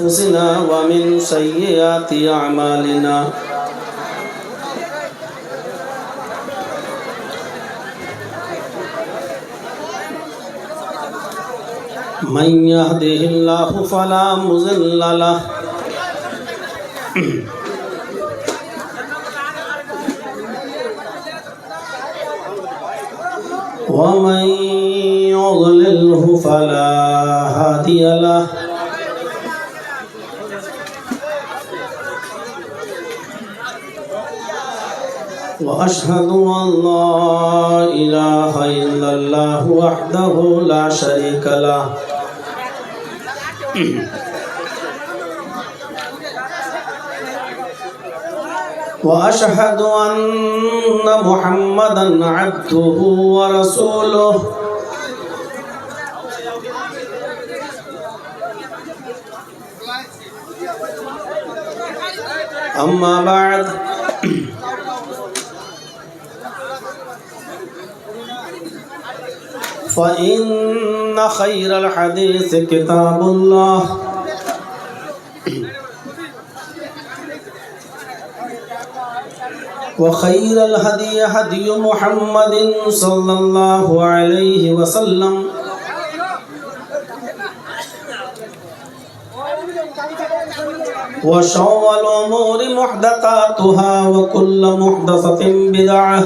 أنفسنا ومن سيئات أعمالنا من يهده الله فلا مضل له ومن يضلله فلا هادي له وأشهد أن لا إله إلا الله وحده لا شريك له وأشهد أن محمدًا عبده ورسوله أما بعد فإن خير الحديث كتاب الله وخير الهدي هدي محمد صلى الله عليه وسلم وشر الأمور محدثاتها وكل محدثة بدعة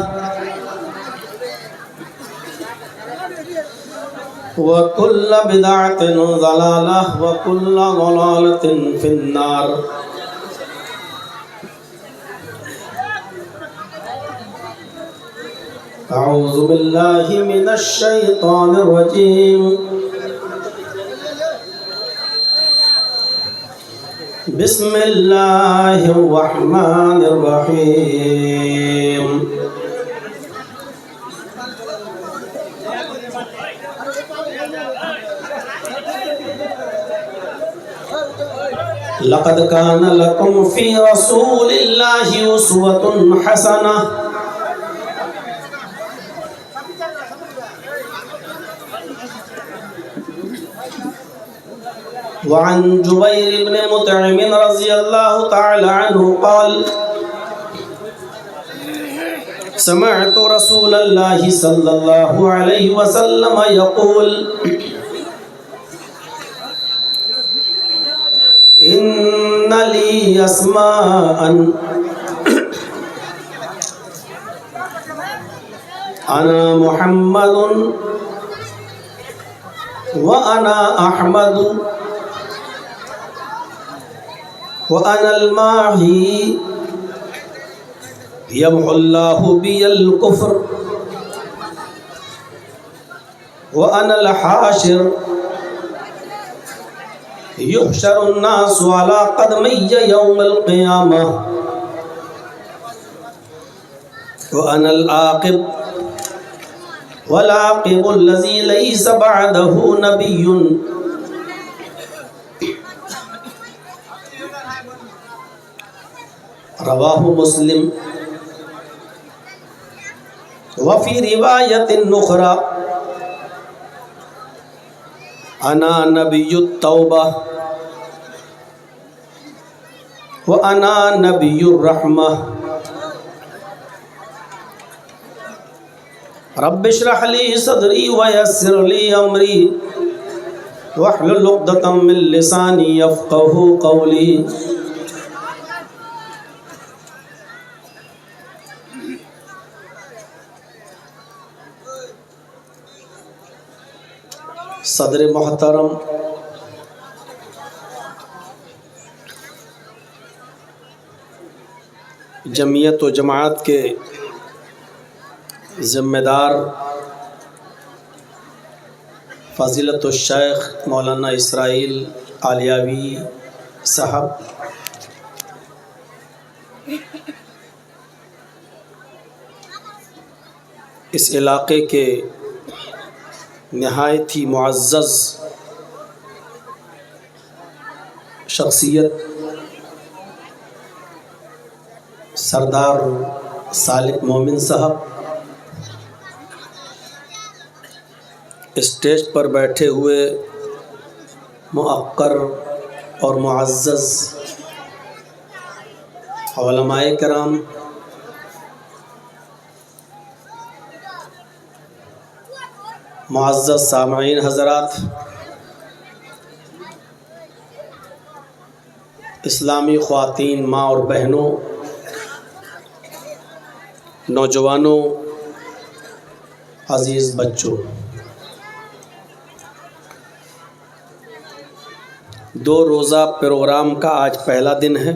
وكل بدعة ضلالة وكل ضلالة في النار. أعوذ بالله من الشيطان الرجيم. بسم الله الرحمن الرحيم. لقد كان لكم في رسول الله أسوة حسنة وعن جبير بن مطعم رضي الله تعالى عنه قال سمعت رسول الله صلى الله عليه وسلم يقول إن لي أسماء أنا محمد وأنا أحمد وأنا الماحي يمحو الله بي الكفر وأنا الحاشر يحشر الناس على قدمي يوم القيامة وأنا العاقب والعاقب الذي ليس بعده نبي رواه مسلم. وفي رواية أخرى أنا نبي التوبة وأنا نبي الرحمة. رب اشرح لي صدري ويسر لي أمري واحلل عقدة من لساني يفقهوا قولي. صدر محترم، جمعیت و جماعت کے ذمہ دار فضیلت الشیخ مولانا اسرائیل عالیاوی صاحب، اس علاقے کے نہایت ہی معزز شخصیت سردار سالک مومن صاحب، اسٹیج پر بیٹھے ہوئے مؤقر اور معزز علماء کرام، معزز سامعین حضرات، اسلامی خواتین، ماں اور بہنوں، نوجوانوں، عزیز بچوں، 2 روزہ پروگرام کا آج پہلا دن ہے۔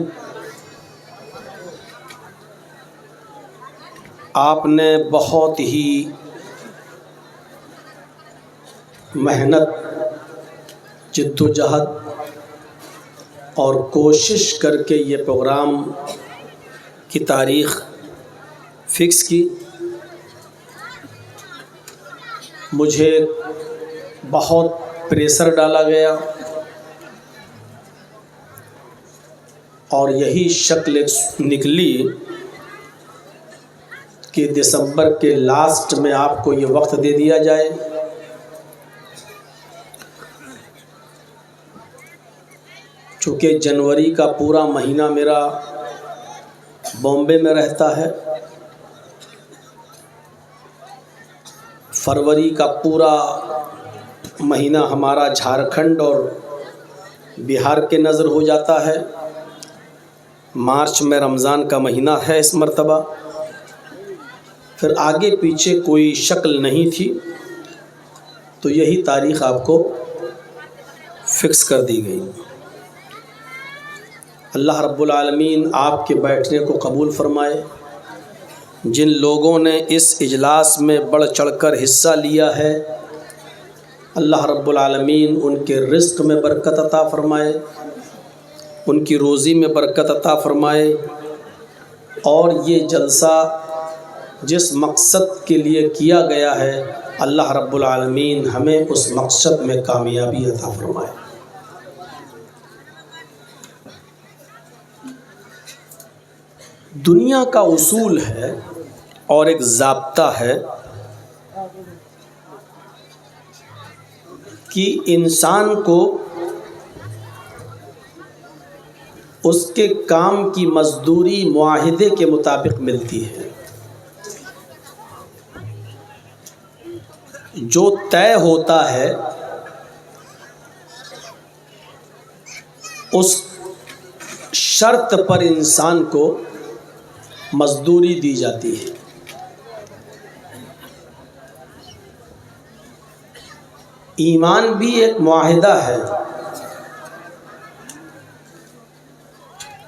آپ نے بہت ہی محنت، جد و جہد اور کوشش کر کے یہ پروگرام کی تاریخ فکس کی۔ مجھے بہت پریشر ڈالا گیا اور یہی شکل نکلی کہ دسمبر کے لاسٹ میں آپ کو یہ وقت دے دیا جائے۔ چونکہ جنوری کا پورا مہینہ میرا بامبے میں رہتا ہے، فروری کا پورا مہینہ ہمارا جھارکھنڈ اور بہار کے نظر ہو جاتا ہے، مارچ میں رمضان کا مہینہ ہے اس مرتبہ، پھر آگے پیچھے کوئی شکل نہیں تھی، تو یہی تاریخ آپ کو فکس کر دی گئی۔ اللہ رب العالمین آپ کے بیٹھنے کو قبول فرمائے۔ جن لوگوں نے اس اجلاس میں بڑھ چڑھ کر حصہ لیا ہے، اللہ رب العالمین ان کے رزق میں برکت عطا فرمائے، ان کی روزی میں برکت عطا فرمائے، اور یہ جلسہ جس مقصد کے لیے کیا گیا ہے، اللہ رب العالمین ہمیں اس مقصد میں کامیابی عطا فرمائے۔ دنیا کا اصول ہے اور ایک ضابطہ ہے کہ انسان کو اس کے کام کی مزدوری معاہدے کے مطابق ملتی ہے۔ جو طے ہوتا ہے اس شرط پر انسان کو مزدوری دی جاتی ہے۔ ایمان بھی ایک معاہدہ ہے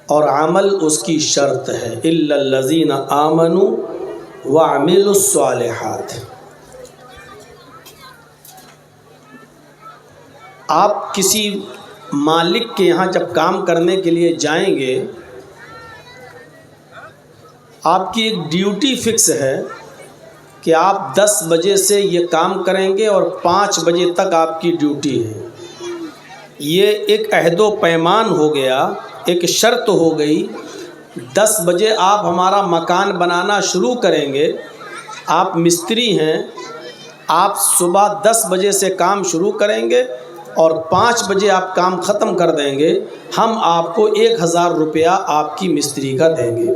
اور عمل اس کی شرط ہے۔ الا الذین آمنوا وعملوا الصالحات۔ آپ کسی مالک کے یہاں جب کام کرنے کے لیے جائیں گے، آپ کی ایک ڈیوٹی فکس ہے کہ آپ 10 بجے سے یہ کام کریں گے اور 5 بجے تک آپ کی ڈیوٹی ہے۔ یہ ایک عہد و پیمان ہو گیا، ایک شرط ہو گئی۔ 10 بجے آپ ہمارا مکان بنانا شروع کریں گے، آپ مستری ہیں، آپ صبح 10 بجے سے کام شروع کریں گے اور 5 بجے آپ کام ختم کر دیں گے، ہم آپ کو 1000 روپیہ آپ کی مستری کا دیں گے۔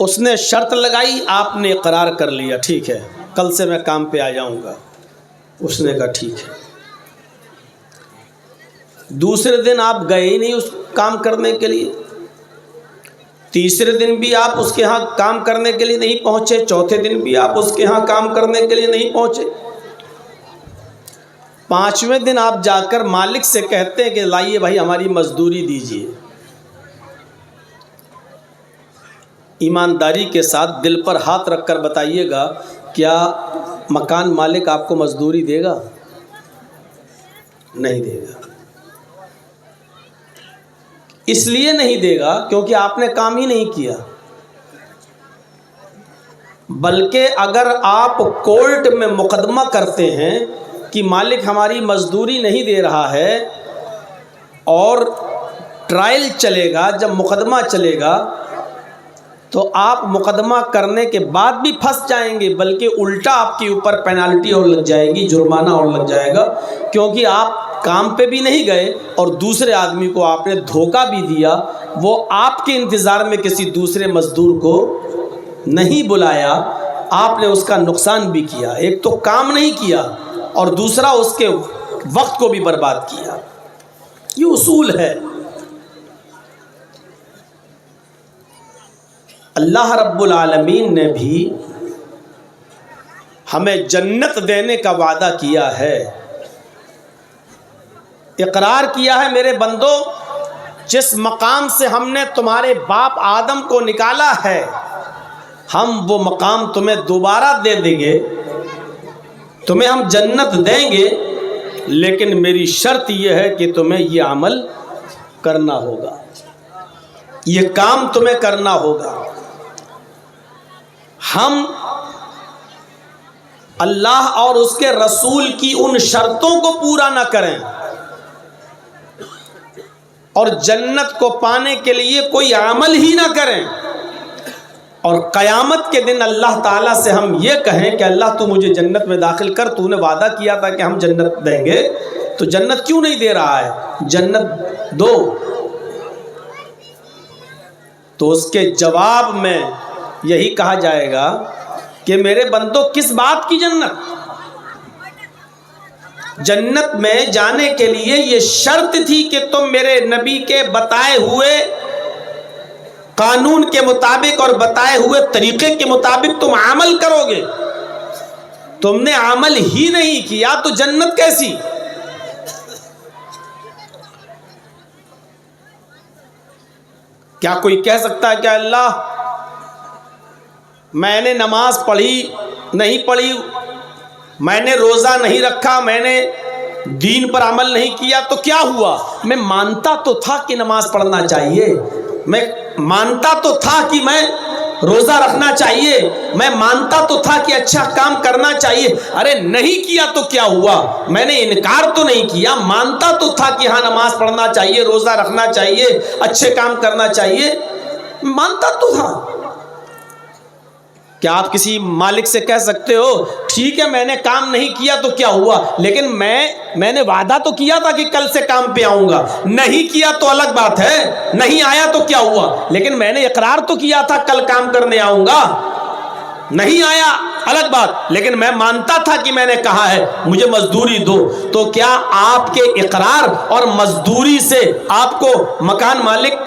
اس نے شرط لگائی، آپ نے اقرار کر لیا، ٹھیک ہے کل سے میں کام پہ آ جاؤں گا۔ اس نے کہا ٹھیک ہے۔ دوسرے دن آپ گئے ہی نہیں اس کام کرنے کے لیے، تیسرے دن بھی آپ اس کے ہاں کام کرنے کے لیے نہیں پہنچے، چوتھے دن بھی آپ اس کے ہاں کام کرنے کے لیے نہیں پہنچے، 5ویں دن آپ جا کر مالک سے کہتے ہیں کہ لائیے بھائی ہماری مزدوری دیجیے۔ ایمانداری کے ساتھ دل پر ہاتھ رکھ کر بتائیے گا، کیا مکان مالک آپ کو مزدوری دے گا؟ نہیں دے گا۔ اس لیے نہیں دے گا کیونکہ آپ نے کام ہی نہیں کیا۔ بلکہ اگر آپ کورٹ میں مقدمہ کرتے ہیں کہ مالک ہماری مزدوری نہیں دے رہا ہے، اور ٹرائل چلے گا، جب مقدمہ چلے گا تو آپ مقدمہ کرنے کے بعد بھی پھنس جائیں گے، بلکہ الٹا آپ کے اوپر پینالٹی اور لگ جائے گی، جرمانہ اور لگ جائے گا، کیونکہ آپ کام پہ بھی نہیں گئے اور دوسرے آدمی کو آپ نے دھوکہ بھی دیا، وہ آپ کے انتظار میں کسی دوسرے مزدور کو نہیں بلایا، آپ نے اس کا نقصان بھی کیا، ایک تو کام نہیں کیا اور دوسرا اس کے وقت کو بھی برباد کیا۔ یہ اصول ہے۔ اللہ رب العالمین نے بھی ہمیں جنت دینے کا وعدہ کیا ہے، اقرار کیا ہے، میرے بندو جس مقام سے ہم نے تمہارے باپ آدم کو نکالا ہے، ہم وہ مقام تمہیں دوبارہ دے دیں گے، تمہیں ہم جنت دیں گے، لیکن میری شرط یہ ہے کہ تمہیں یہ عمل کرنا ہوگا، یہ کام تمہیں کرنا ہوگا۔ ہم اللہ اور اس کے رسول کی ان شرطوں کو پورا نہ کریں اور جنت کو پانے کے لیے کوئی عمل ہی نہ کریں، اور قیامت کے دن اللہ تعالیٰ سے ہم یہ کہیں کہ اللہ تو مجھے جنت میں داخل کر، تو نے وعدہ کیا تھا کہ ہم جنت دیں گے، تو جنت کیوں نہیں دے رہا ہے، جنت دو۔ تو اس کے جواب میں یہی کہا جائے گا کہ میرے بندو کس بات کی جنت؟ جنت میں جانے کے لیے یہ شرط تھی کہ تم میرے نبی کے بتائے ہوئے قانون کے مطابق اور بتائے ہوئے طریقے کے مطابق تم عمل کرو گے، تم نے عمل ہی نہیں کیا تو جنت کیسی؟ کیا کوئی کہہ سکتا ہے کہ اللہ میں نے نماز پڑھی نہیں پڑھی، میں نے روزہ نہیں رکھا، میں نے دین پر عمل نہیں کیا تو کیا ہوا؟ میں مانتا تو تھا کہ نماز پڑھنا چاہیے، میں مانتا تو تھا کہ میں روزہ رکھنا چاہیے، میں مانتا تو تھا کہ اچھا کام کرنا چاہیے، ارے نہیں کیا تو کیا ہوا؟ میں نے انکار تو نہیں کیا، مانتا تو تھا کہ ہاں نماز پڑھنا چاہیے، روزہ رکھنا چاہیے، اچھے کام کرنا چاہیے، مانتا تو تھا۔ کیا آپ کسی مالک سے کہہ سکتے ہو ٹھیک ہے میں نے کام نہیں کیا تو کیا ہوا، لیکن میں نے وعدہ تو کیا تھا کہ کل سے کام پہ آؤں گا، نہیں کیا تو الگ بات ہے، نہیں آیا تو کیا ہوا، لیکن میں نے اقرار تو کیا تھا کل کام کرنے آؤں گا، نہیں آیا الگ بات، لیکن میں مانتا تھا کہ میں نے کہا ہے مجھے مزدوری دو۔ تو کیا آپ کے اقرار اور مزدوری سے آپ کو مکان مالک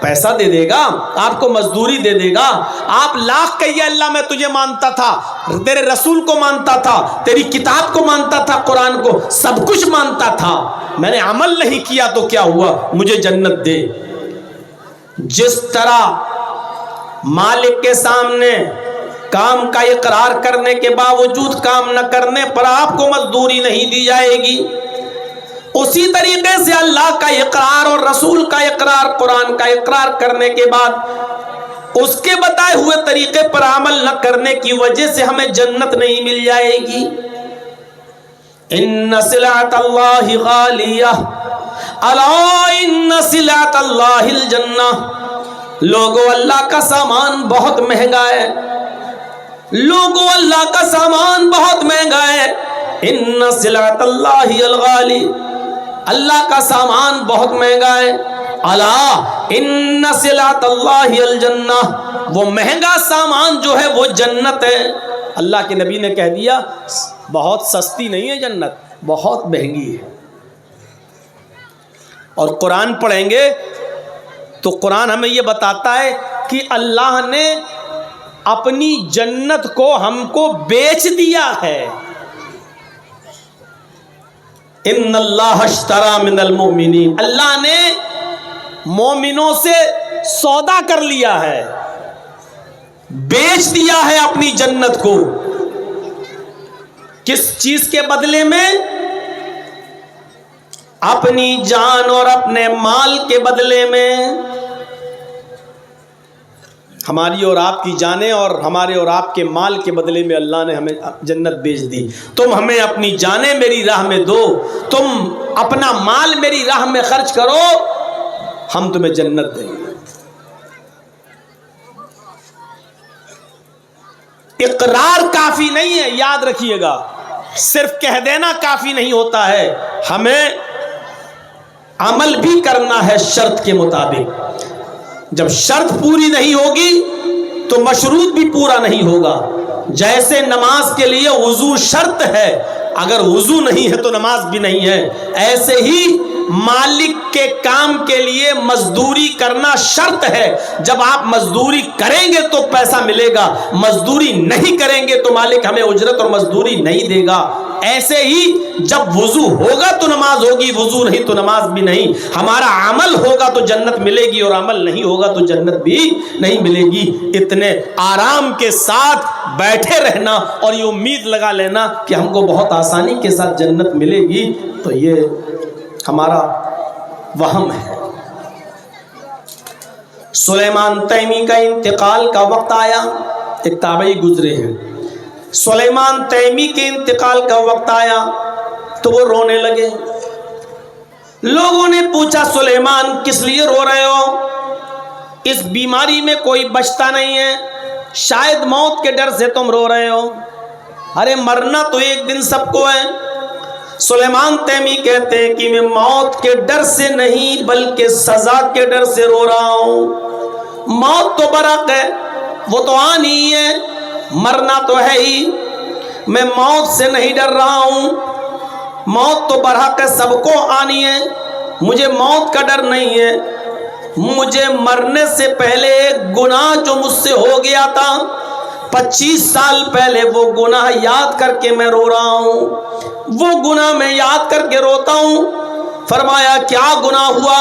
پیسہ دے دے گا، آپ کو مزدوری دے دے گا؟ آپ لاکھ کہیے اللہ میں تجھے مانتا تھا، تیرے رسول کو مانتا تھا، تیری کتاب کو مانتا تھا، قرآن کو، سب کچھ مانتا تھا، میں نے عمل نہیں کیا تو کیا ہوا، مجھے جنت دے۔ جس طرح مالک کے سامنے کام کا اقرار کرنے کے باوجود کام نہ کرنے پر آپ کو مزدوری نہیں دی جائے گی، اسی طریقے سے اللہ کا اقرار اور رسول کا اقرار، قرآن کا اقرار کرنے کے بعد اس کے بتائے ہوئے طریقے پر عمل نہ کرنے کی وجہ سے ہمیں جنت نہیں مل جائے گی۔ ان سلعۃ اللہ غالیہ الا ان سلعۃ اللہ الجنہ، لوگو اللہ کا سامان بہت مہنگا ہے، لوگو اللہ کا سامان بہت مہنگا ہے، ان سلعۃ اللہ الغالی، اللہ کا سامان بہت مہنگا ہے، الا ان سلعۃ اللہ الجنہ، وہ مہنگا سامان جو ہے وہ جنت ہے۔ اللہ کے نبی نے کہہ دیا بہت سستی نہیں ہے جنت، بہت مہنگی ہے۔ اور قرآن پڑھیں گے تو قرآن ہمیں یہ بتاتا ہے کہ اللہ نے اپنی جنت کو ہم کو بیچ دیا ہے۔ ان اللہ اشترى من المؤمنین، اللہ نے مومنوں سے سودا کر لیا ہے، بیچ دیا ہے اپنی جنت کو۔ کس چیز کے بدلے میں؟ اپنی جان اور اپنے مال کے بدلے میں۔ ہماری اور آپ کی جانیں اور ہمارے اور آپ کے مال کے بدلے میں اللہ نے ہمیں جنت بیچ دی۔ تم ہمیں اپنی جانیں میری راہ میں دو، تم اپنا مال میری راہ میں خرچ کرو، ہم تمہیں جنت دیں گے۔ اقرار کافی نہیں ہے، یاد رکھیے گا، صرف کہہ دینا کافی نہیں ہوتا ہے، ہمیں عمل بھی کرنا ہے شرط کے مطابق۔ جب شرط پوری نہیں ہوگی تو مشروط بھی پورا نہیں ہوگا۔ جیسے نماز کے لیے وضو شرط ہے، اگر وضو نہیں ہے تو نماز بھی نہیں ہے، ایسے ہی مالک کے کام کے لیے مزدوری کرنا شرط ہے۔ جب آپ مزدوری کریں گے تو پیسہ ملے گا، مزدوری نہیں کریں گے تو مالک ہمیں اجرت اور مزدوری نہیں دے گا۔ ایسے ہی جب وضو ہوگا تو نماز ہوگی، وضو نہیں تو نماز بھی نہیں۔ ہمارا عمل ہوگا تو جنت ملے گی، اور عمل نہیں ہوگا تو جنت بھی نہیں ملے گی۔ اتنے آرام کے ساتھ بیٹھے رہنا اور یہ امید لگا لینا کہ ہم کو بہت آسانی کے ساتھ جنت ملے گی، تو یہ ہمارا وہم ہے۔ سلیمان تیمی کا انتقال کا وقت آیا، ایک تابعی گزرے ہیں، سلیمان تیمی کے انتقال کا وقت آیا تو وہ رونے لگے۔ لوگوں نے پوچھا سلیمان کس لیے رو رہے ہو؟ اس بیماری میں کوئی بچتا نہیں ہے، شاید موت کے ڈر سے تم رو رہے ہو۔ ارے مرنا تو ایک دن سب کو ہے۔ سلیمان تیمی کہتے ہیں کہ میں موت کے ڈر سے نہیں بلکہ سزا کے ڈر سے رو رہا ہوں۔ موت تو برحق ہے، وہ تو آنی ہے، مرنا تو ہے ہی، میں موت سے نہیں ڈر رہا ہوں۔ موت تو برحق ہے، سب کو آنی ہے، مجھے موت کا ڈر نہیں ہے۔ مجھے مرنے سے پہلے ایک گناہ جو مجھ سے ہو گیا تھا 25 سال پہلے، وہ گناہ یاد کر کے میں رو رہا ہوں، وہ گناہ میں یاد کر کے روتا ہوں۔ فرمایا کیا گناہ ہوا؟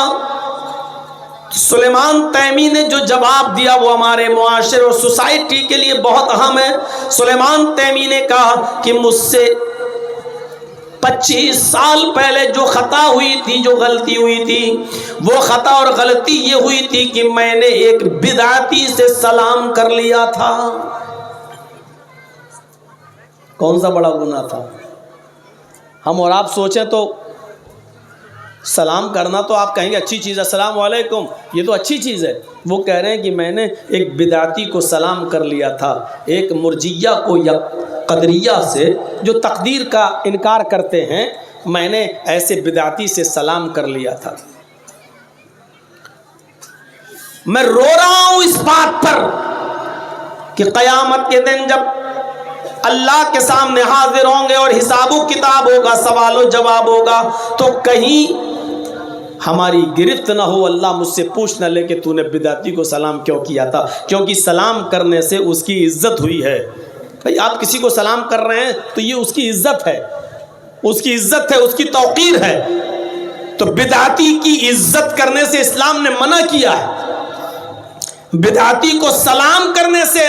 سلیمان تیمی نے جو جواب دیا وہ ہمارے معاشرے اور سوسائٹی کے لیے بہت اہم ہے۔ سلیمان تیمی نے کہا کہ مجھ سے 25 سال پہلے جو خطا ہوئی تھی، جو غلطی ہوئی تھی، وہ خطا اور غلطی یہ ہوئی تھی کہ میں نے ایک بدعتی سے سلام کر لیا تھا۔ کون سا بڑا گناہ تھا؟ ہم اور آپ سوچیں تو سلام کرنا تو آپ کہیں گے اچھی چیز ہے، السلام علیکم، یہ تو اچھی چیز ہے۔ وہ کہہ رہے ہیں کہ میں نے ایک بدعتی کو سلام کر لیا تھا، ایک مرجیہ کو یا قدریہ سے جو تقدیر کا انکار کرتے ہیں، میں نے ایسے بدعتی سے سلام کر لیا تھا۔ میں رو رہا ہوں اس بات پر کہ قیامت کے دن جب اللہ کے سامنے حاضر ہوں گے اور حساب و کتاب ہوگا، سوال و جواب ہوگا، تو کہیں ہماری گرفت نہ ہو، اللہ مجھ سے پوچھ نہ لے کہ تو نے بدعتی کو سلام کیوں کیا تھا، کیونکہ سلام کرنے سے اس کی عزت ہوئی ہے۔ بھئی آپ کسی کو سلام کر رہے ہیں تو یہ اس کی عزت ہے، اس کی عزت ہے، اس کی توقیر ہے۔ تو بدعتی کی عزت کرنے سے اسلام نے منع کیا ہے، بدعتی کو سلام کرنے سے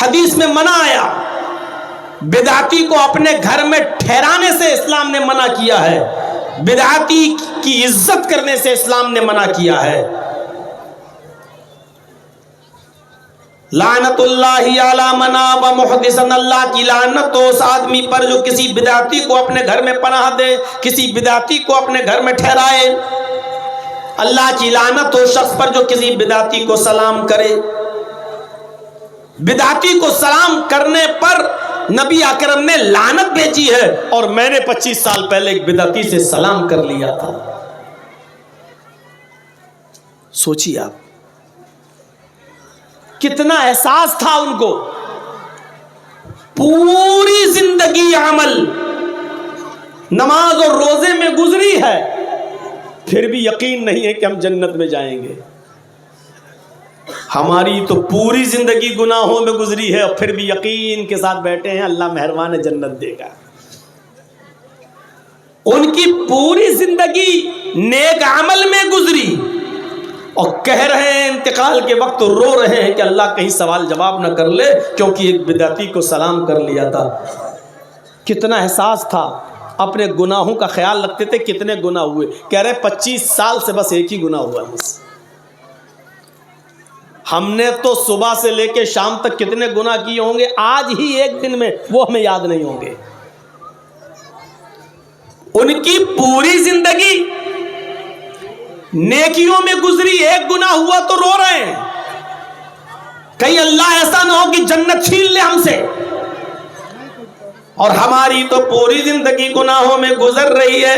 حدیث میں منع آیا، بدعتی کو اپنے گھر میں ٹھہرانے سے اسلام نے منع کیا ہے، بدعتی کی عزت کرنے سے اسلام نے منع کیا ہے۔ لعنت اللہ علی من آوى محدثا، اللہ کی لعنت ہو اس آدمی پر جو کسی بدعتی کو اپنے گھر میں پناہ دے، کسی بدعتی کو اپنے گھر میں ٹھہرائے۔ اللہ کی لعنت ہو شخص پر جو کسی بدعتی کو سلام کرے۔ بدعتی کو سلام کرنے پر نبی اکرم نے لعنت بھیجی ہے، اور میں نے 25 سال پہلے ایک بدعتی سے سلام کر لیا تھا۔ سوچیے آپ کتنا احساس تھا ان کو، پوری زندگی عمل نماز اور روزے میں گزری ہے، پھر بھی یقین نہیں ہے کہ ہم جنت میں جائیں گے۔ ہماری تو پوری زندگی گناہوں میں گزری ہے اور پھر بھی یقین کے ساتھ بیٹھے ہیں اللہ مہربان ہے جنت دے گا۔ ان کی پوری زندگی نیک عمل میں گزری اور کہہ رہے ہیں انتقال کے وقت رو رہے ہیں کہ اللہ کہیں سوال جواب نہ کر لے کیونکہ ایک بدعتی کو سلام کر لیا تھا۔ کتنا احساس تھا، اپنے گناہوں کا خیال رکھتے تھے، کتنے گناہ ہوئے، کہہ رہے 25 سال سے بس ایک ہی گناہ ہوا ہے بس۔ ہم نے تو صبح سے لے کے شام تک کتنے گناہ کیے ہوں گے، آج ہی ایک دن میں وہ ہمیں یاد نہیں ہوں گے۔ ان کی پوری زندگی نیکیوں میں گزری، ایک گناہ ہوا تو رو رہے ہیں، کہیں اللہ ایسا نہ ہو کہ جنت چھین لے ہم سے، اور ہماری تو پوری زندگی گناہوں میں گزر رہی ہے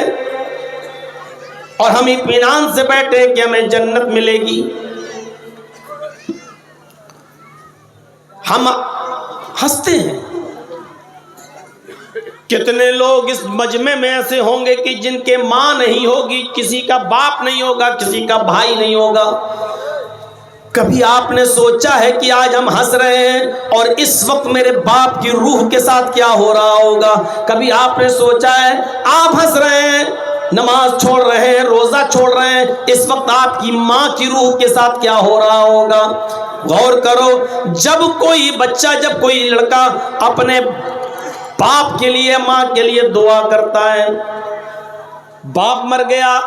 اور ہم اطمینان سے بیٹھے کہ ہمیں جنت ملے گی۔ ہم ہنستے ہیں۔ کتنے لوگ اس مجمع میں ایسے ہوں گے کہ جن کے ماں نہیں ہوگی، کسی کا باپ نہیں ہوگا، کسی کا بھائی نہیں ہوگا۔ کبھی آپ نے سوچا ہے کہ آج ہم ہنس رہے ہیں اور اس وقت میرے باپ کی روح کے ساتھ کیا ہو رہا ہوگا؟ کبھی آپ نے سوچا ہے آپ ہنس رہے ہیں، نماز چھوڑ رہے ہیں، روزہ چھوڑ رہے ہیں، اس وقت آپ کی ماں کی روح کے ساتھ کیا ہو رہا ہوگا؟ غور کرو، جب کوئی بچہ، جب کوئی لڑکا اپنے باپ کے لیے، ماں کے لیے دعا کرتا ہے، باپ مر گیا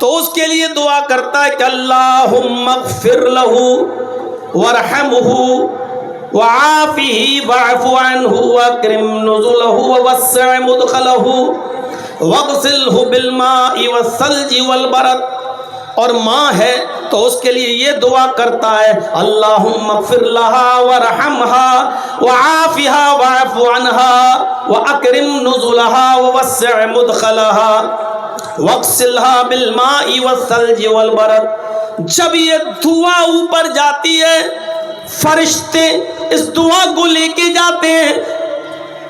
تو اس کے لیے دعا کرتا ہے کہ اللہم اغفر لہ وارحمہ وعافہ واعف عنہ واکرم نزلہ ووسع مدخلہ واغسلہ بالماء والثلج والبرد۔ اور ماں ہے تو اس کے لیے یہ دعا کرتا ہے اللہم اغفر لہا ورحمہا وعافہا واعف عنہا واکرم نزلہا ووسع مدخلہا واغسلہا بالماء والثلج والبرد۔ جب یہ دعا اوپر جاتی ہے، فرشتے اس دعا کو لے کے جاتے ہیں،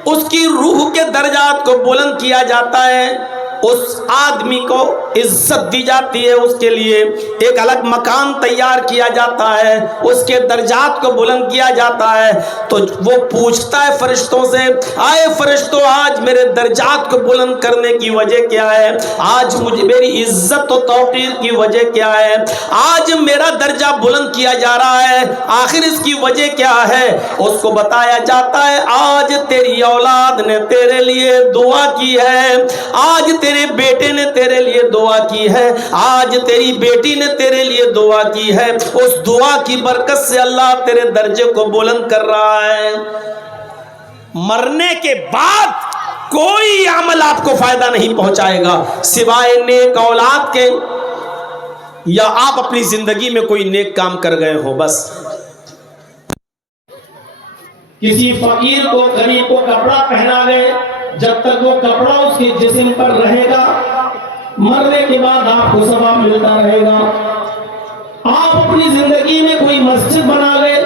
اس کی روح کے درجات کو بلند کیا جاتا ہے، اس آدمی کو عزت دی جاتی ہے، اس کے لیے ایک الگ مقام تیار کیا جاتا ہے، اس کے درجات کو بلند کیا جاتا ہے۔ تو وہ پوچھتا ہے فرشتوں سے، آئے فرشتوں، آج میرے درجات کو بلند کرنے کی وجہ کیا ہے؟ آج مجھے میری عزت و توقیر کی وجہ کیا ہے؟ آج میرا درجہ بلند کیا جا رہا ہے، آخر اس کی وجہ کیا ہے؟ اس کو بتایا جاتا ہے آج تیری اولاد نے تیرے لیے دعا کی ہے، آج تیرے بیٹے نے تیرے لیے دعا کی ہے، آج تیری بیٹی نے تیرے لیے دعا کی ہے، اس دعا کی برکت سے اللہ تیرے درجے کو بلند کر رہا ہے۔ مرنے کے بعد کوئی عمل آپ کو فائدہ نہیں پہنچائے گا سوائے نیک اولاد کے، یا آپ اپنی زندگی میں کوئی نیک کام کر گئے ہو۔ بس کسی فقیر کو، غریب کو کپڑا پہنا گئے، جب تک وہ کپڑا اس کے جسم پر رہے گا، مرنے کے بعد آپ کو ثواب ملتا رہے گا۔ آپ اپنی زندگی میں کوئی مسجد بنا گئے،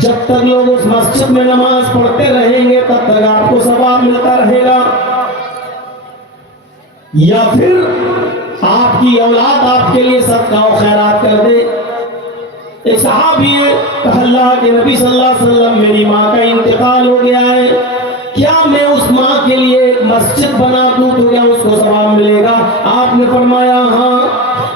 جب تک لوگ اس مسجد میں نماز پڑھتے رہیں گے تب تک آپ کو ثواب ملتا رہے گا۔ یا پھر آپ کی اولاد آپ کے لیے صدقہ و خیرات کر دے۔ ایک صحابی ہے، کہا اللہ کے نبی صلی اللہ علیہ وسلم میری ماں کا انتقال ہو گیا ہے، کیا میں اس ماں کے لیے ایک مسجد بنا دوں تو کیا اس کو ثواب ملے گا؟ آپ نے فرمایا ہاں۔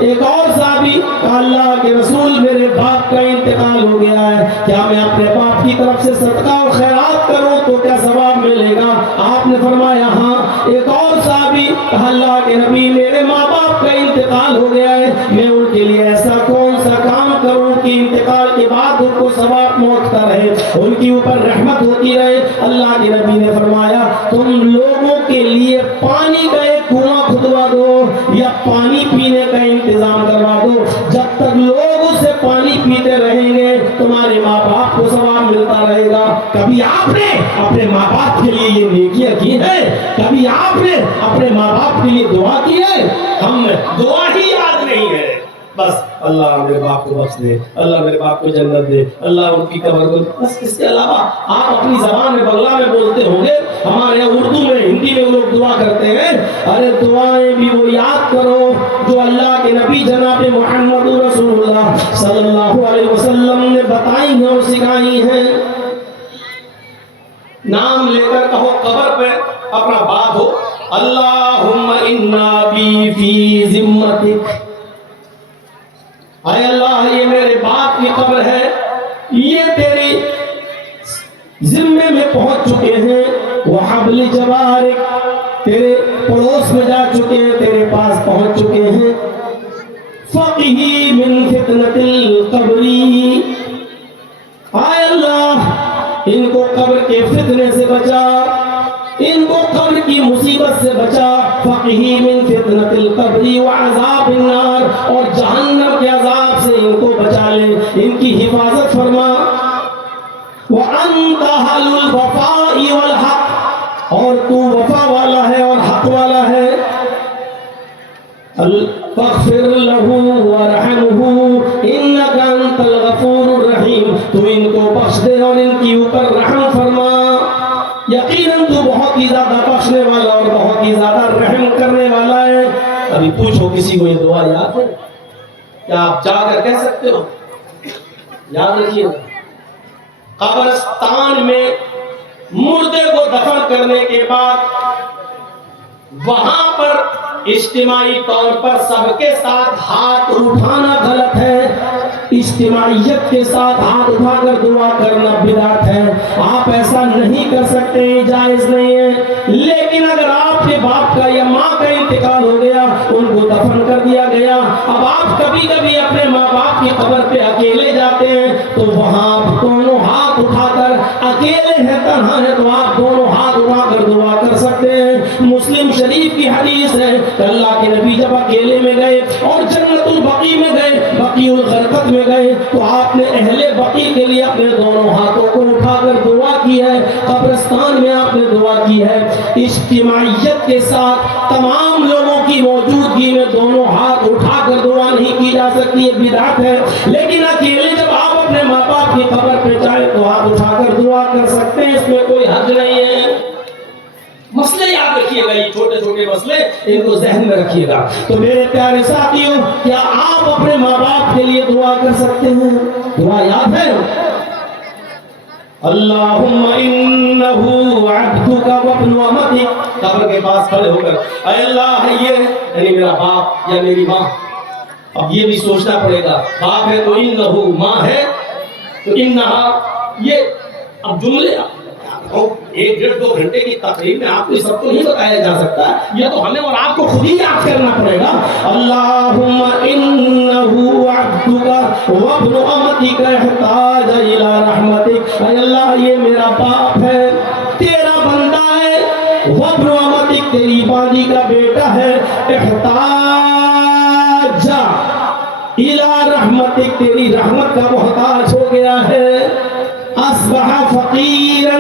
ایک اور صحابی، کہا اللہ کے رسول میرے باپ کا انتقال ہو گیا ہے، کیا میں اپنے باپ کی طرف سے صدقہ اور خیرات کروں تو کیا ثواب ملے گا؟ آپ نے فرمایا ہاں۔ ایک اور صحابی، کہا اللہ کے نبی میرے ماں باپ کا انتقال ہو گیا ہے، میں ان کے لیے ایسا کون سا کام کروں کہ انتقال کے بعد ان کو ثواب پہنچتا رہے، ان کے اوپر رحمت ہوتی رہے؟ اللہ کے نبی نے فرمایا تم لوگوں کے لیے پانی کا ایک کنواں کھدوا دو یا پانی پینے کا انتظام کروا دو، جب تک لوگ اسے پانی پیتے رہیں گے تمہارے ماں باپ کو ثواب ملتا رہے گا۔ کبھی آپ نے اپنے ماں باپ کے لیے یہ نیکیاں کی ہے؟ کبھی آپ نے اپنے ماں باپ کے لیے دعا کی ہے؟ ہم دعا ہی یاد نہیں ہے، بس اللہ میرے باپ کو بخش دے، اللہ میرے باپ کو جنت دے، اللہ ان کی قبر کو، بس اس کے علاوہ آپ اپنی زبان میں بنگلہ میں بولتے ہوں گے، ہمارے یہاں اردو میں، ہندی میں لوگ دعا کرتے ہیں، ارے دعائیں بھی وہ یاد کرو جو اللہ کے نبی جناب محمد رسول اللہ صلی اللہ علیہ وسلم نے بتائی ہیں اور سکھائی ہیں۔ نام لے کر کہو قبر پہ، اپنا باپ ہو، اللہم انا بی فی ذمتک، اے اللہ یہ میرے باپ کی قبر ہے، یہ تیری ذمے میں پہنچ چکے ہیں، وحبل جوارک تیرے پڑوس میں جا چکے ہیں، تیرے پاس پہنچ چکے ہیں، فقہی من فتنۃ القبر، اے اللہ ان کو قبر کے فتنے سے بچا، ان کو قبر کی مصیبت سے بچا، فقہی من فتنۃ القبر وعذاب النار، اور جہنم کے عذاب سے ان کو بچا لے، ان کی حفاظت فرما۔ وَأَنْتَ أَهْلُ الْوَفَاءِ وَالْحَقِّ، اور تو وفا والا ہے اور حق والا ہے. فاغفر له وارحمه انك انت الغفور الرحیم، تو ان کو بخش دے اور ان کے اوپر رحم فرما، یقیناً تو بہت ہی زیادہ بخشنے والا اور بہت ہی زیادہ رحم کرنے والا ہے. ابھی پوچھو کسی کو یہ دعا یاد ہے کیا؟ آپ جا کر کہہ سکتے ہو؟ یاد رکھیے، قبرستان میں مردے کو دفن کرنے کے بعد وہاں پر اجتماعی طور پر سب کے ساتھ ہاتھ اٹھانا غلط ہے. اجتماعیت کے ساتھ ہاتھ اٹھا کر دعا کرنا بدعت ہے. آپ ایسا نہیں کر سکتے، جائز نہیں ہے. لیکن اگر آپ کے باپ کا یا ماں کا انتقال ہو گیا، ان کو دفن کر دیا گیا، اب آپ کبھی کبھی اپنے ماں باپ کی قبر پہ اکیلے جاتے ہیں، تو وہاں آپ دونوں ہاتھ اٹھا کر، اکیلے ہیں تنہا ہے تو آپ دونوں ہاتھ اٹھا کر دعا کر سکتے ہیں. مسلم شریف کی حدیث ہے کہ اللہ کے نبی جب اکیلے میں گئے اور جنت البقیع میں گئے، بقیع الغرقد میں گئے، تو آپ نے اہل بقیع کے لیے اپنے دونوں ہاتھوں کو اٹھا کر دعا کی ہے. قبرستان میں آپ نے دعا کی ہے. اجتماعیت کے ساتھ تمام لوگوں کی موجودگی میں دونوں ہاتھ اٹھا کر دعا نہیں کی جا سکتی، یہ بدعت ہے. لیکن اکیلے جب آپ اپنے ماں باپ کی قبر پہ جائیں تو ہاتھ اٹھا کر دعا کر سکتے ہیں، اس میں کوئی حرج نہیں ہے. مسئلے یاد رکھیے گا، یہ چھوٹے چھوٹے مسئلے ان کو ذہن میں رکھیے گا. تو میرے پیارے ساتھیوں، کیا آپ اپنے ماں باپ کے لیے دعا کر سکتے ہیں؟ دعا یاد ہے؟ اللہم انہ عبدک وابن امتک، قبر کے پاس کھڑے ہو کر اے اللہ ہے یہ، یعنی میرا باپ یا میری ماں. اب یہ بھی سوچنا پڑے گا، باپ ہے تو انہ، ماں ہے تو انہا. یہ اب جملے ایک ڈیڑھ دو گھنٹے کی تقریب میں آپ کو سب کو نہیں بتایا جا سکتا، یہ تو ہمیں اور آپ کو خود ہی یاد کرنا پڑے گا. اللہم انہ عبدک وابن امتک احتاج الی رحمتک، اے اللہ یہ میرا باپ ہے، تیرا بندہ ہے، وابن امتک تیری باندی کا بیٹا ہے، احتاج الی رحمتک تیری رحمت کا محتاج ہو گیا ہے، اصبح فقیرا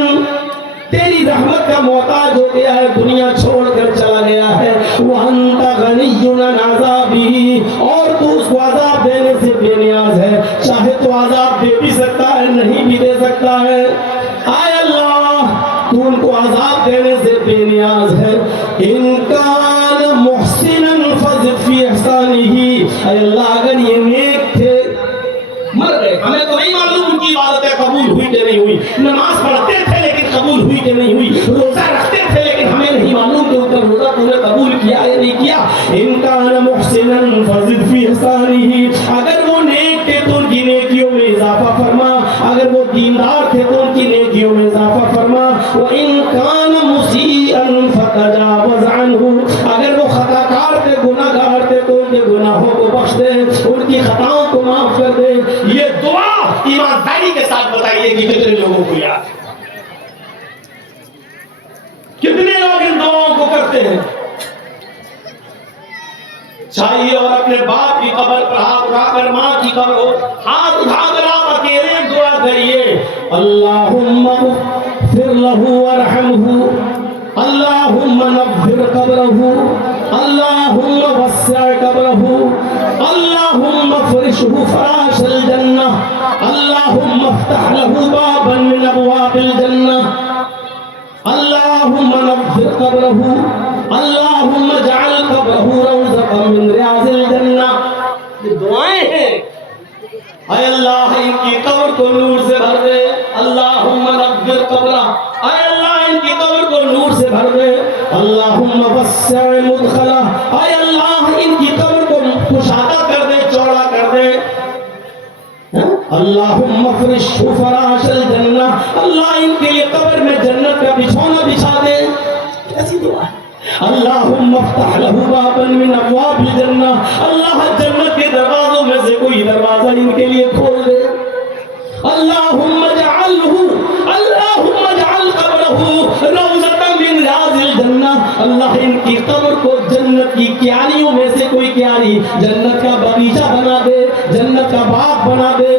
تیری رحمت کا محتاج ہو گیا ہے، دنیا چھوڑ کر چلا گیا ہے. وَأَنْتَ غَنِيٌّ عَنْ عَذَابِهِ، اور تو اس کو عذاب دینے سے بے نیاز ہے، چاہے تو عذاب دے بھی سکتا ہے، نہیں بھی دے سکتا ہے. اے اللہ تو ان کو عذاب دینے سے بے نیاز ہے. إِن كَانَ مُحْسِنًا فَزِدْ فِي إِحْسَانِهِ، اے اللہ اگر یہ نیک تھے، مر گئے، ہمیں تو نہیں معلوم ان کی عبادتیں قبول ہوئی کہ نہیں ہوئی، نماز پڑھتے تھے لیکن قبول ہوئی کہ نہیں ہوئی، روزہ رکھتے تھے لیکن ہمیں نہیں معلوم کہ ان کا روزہ تم نے قبول کیا یا نہیں کیا. ان کان محسنا فزد فی احسانہ، اگر وہ نیک تھے تو ان کی نیکیوں میں اضافہ فرما، اگر وہ دیندار تھے تو ان کی نیکیوں میں اضافہ فرما. وان کان مسیئا فتجاوز عنہ، اگر وہ خطا کار تھے، گناہ گار تھے تو ان کے گناہوں کو بخش دے، ان کی خطاؤں کو معاف کر دے. یہ دعا ایمانداری کے ساتھ بتائیے کہ کتنے لوگوں کو یاد، کتنے لوگ ان دعاؤں کو کرتے ہیں؟ چاہیے اور اپنے باپ کی قبر پر ہاتھ اٹھا کر، ماں کی قبر ہو، ہاتھ اٹھا کر آپ اکیلے دعا کریے. اللہم اغفر لہ وارحمہ، اللہم نور قبرہ، اللہم وسع قبرہ، اللہم فرشہ فراش الجنہ، اللہم افتح لہ بابا من ابواب الجنہ، اللہم نور قبرہ، اللہم اجعل قبرہ روضۃ من ریاض الجنہ. یہ دعائیں ہیں. اے اللہ ان کی قبر کو نور سے بھر دے، اللہم نور قبرہ، اے اللہ ان کی قبر کو نور سے بھر دے. اللہم وسع مدخلہ، اے اللہ ان کی قبر کو کشادہ کر دے، چوڑا کر دے. اللہم فرش فراش الجنہ، اللہ ان کے لیے قبر میں جنت کا بچھونا بچھا دے. ایسی دعا ہے. اللہم افتح لہ بابا من ابواب الجنہ، اللہ جنت کے دروازوں میں سے کوئی دروازہ ان کے لیے کھول دے. اللہم اجعل قبرہ روضۃ من ریاض الجنہ، اللہ ان کی قبر کو جنت کی کیاریوں میں سے کوئی کیاری، جنت کا باغیچہ بنا دے، جنت کا باغ بنا دے.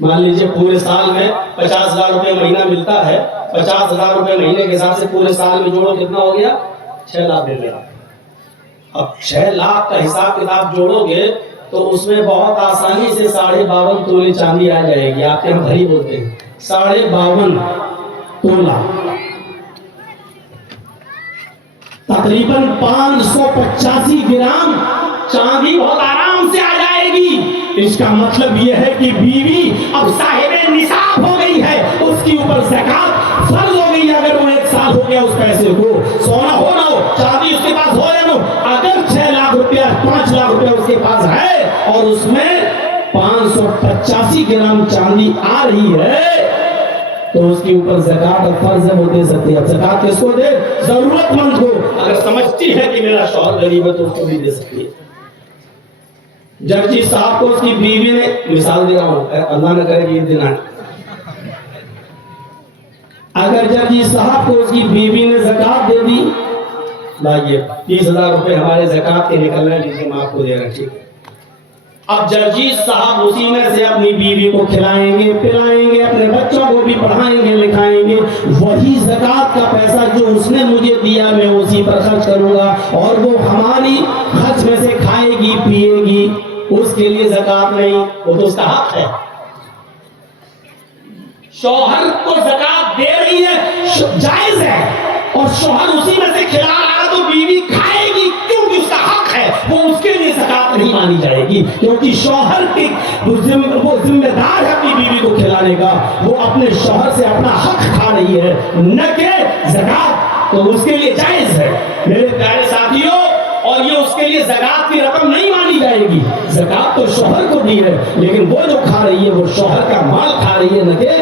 مان لیجئے پورے سال میں 50,000 روپے مہینہ ملتا ہے، 50,000 روپے مہینے کے حساب سے پورے سال میں جوڑو کتنا ہو گیا؟ 6 لاکھ دے گا۔ اب 6 لاکھ کا حساب کتاب جوڑو گے تو اس میں بہت آسانی سے 52.5 تولے چاندی آ جائے گی۔ آپ کے ہم بھری بولتے ہیں 52.5 تولہ، تقریباً 585 گرام چاندی بہت آرام سے آ جائے گی۔ اس کا مطلب یہ ہے کہ بیوی اب صاحب نصاب ہو گئی ہے، اس کی اوپر زکات فرض ہو گئی ہے۔ اگر وہ 1 سال ہو گیا اس پیسے کو، سونا ہو نہ ہو، چاندی اس کے پاس ہو یا نہ ہو، اگر 6 لاکھ روپیہ 5 لاکھ روپیہ اس کے پاس ہے اور اس میں 585 گرام چاندی آ رہی ہے تو اس کے اوپر زکات فرض ہے، وہ دے سکتے ہیں۔ زکات کس کو دے؟ ضرورت مند کو۔ اگر سمجھتی ہے کہ میرا شوہر غریب ہے تو اس کو بھی دے سکتی ہے۔ جرجی صاحب کو اس کی بیوی نے، مثال دے رہا ہوں، اللہ نہ کرے کہ یہ دن آئے، اگر جرجی صاحب کو اس کی بیوی نے زکات دے دی، لائیے 30,000 روپے ہمارے زکات کے نکلنے لیجیے، ہم آپ کو دے رہے ہیں، ٹھیک ہے۔ اب جرجیت صاحب اسی میں سے اپنی بیوی کو کھلائیں گے، پلائیں گے، اپنے بچوں کو بھی پڑھائیں گے، لکھائیں گے، وہی زکات کا پیسہ جو اس نے مجھے دیا میں اسی پر خرچ کروں گا، اور وہ ہماری خرچ میں سے کھائے گی پیے گی، اس کے لیے زکات نہیں، وہ تو اس کا حق ہے۔ شوہر کو زکات دے رہی ہے، جائز ہے، اور شوہر اسی میں سے کھلا رہا تو بیوی کھائے گی کیونکہ اس کا حق ہے، وہ اس کے لیے زکات نہیں مانی جائے گی، کیونکہ شوہر کی وہ ذمہ دار ہے اپنی بیوی کو کھلانے کا، وہ اپنے شوہر سے اپنا حق کھا رہی ہے، نہ کہ زکات، تو اس کے لیے جائز ہے۔ میرے پیارے ساتھیوں، اور یہ اس کے لیے زکات کی رقم نہیں مانی جائے گی، زکات تو شوہر کو دی ہے، لیکن وہ جو کھا رہی ہے وہ شوہر کا مال کھا رہی ہے، نہ کہ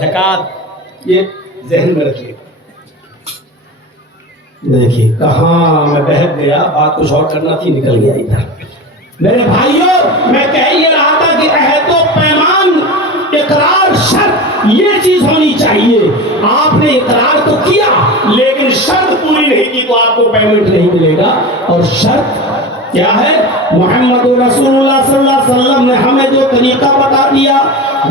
زکات۔ یہ ذہن میں رکھیے۔ دیکھیے کہاں میں بہک گیا، بات کچھ اور کرنا تھی، نکل گیا ادھر۔ میرے بھائیوں، میں کہہ یہ رہا تھا کہ عہد و پیمان، اقرار، شرط، یہ چیز ہونی چاہیے۔ آپ نے اقرار تو کیا لیکن شرط پوری نہیں کی تو آپ کو پیمنٹ نہیں ملے گا۔ اور شرط کیا ہے؟ محمد رسول اللہ صلی اللہ علیہ وسلم نے ہمیں جو طریقہ بتا دیا،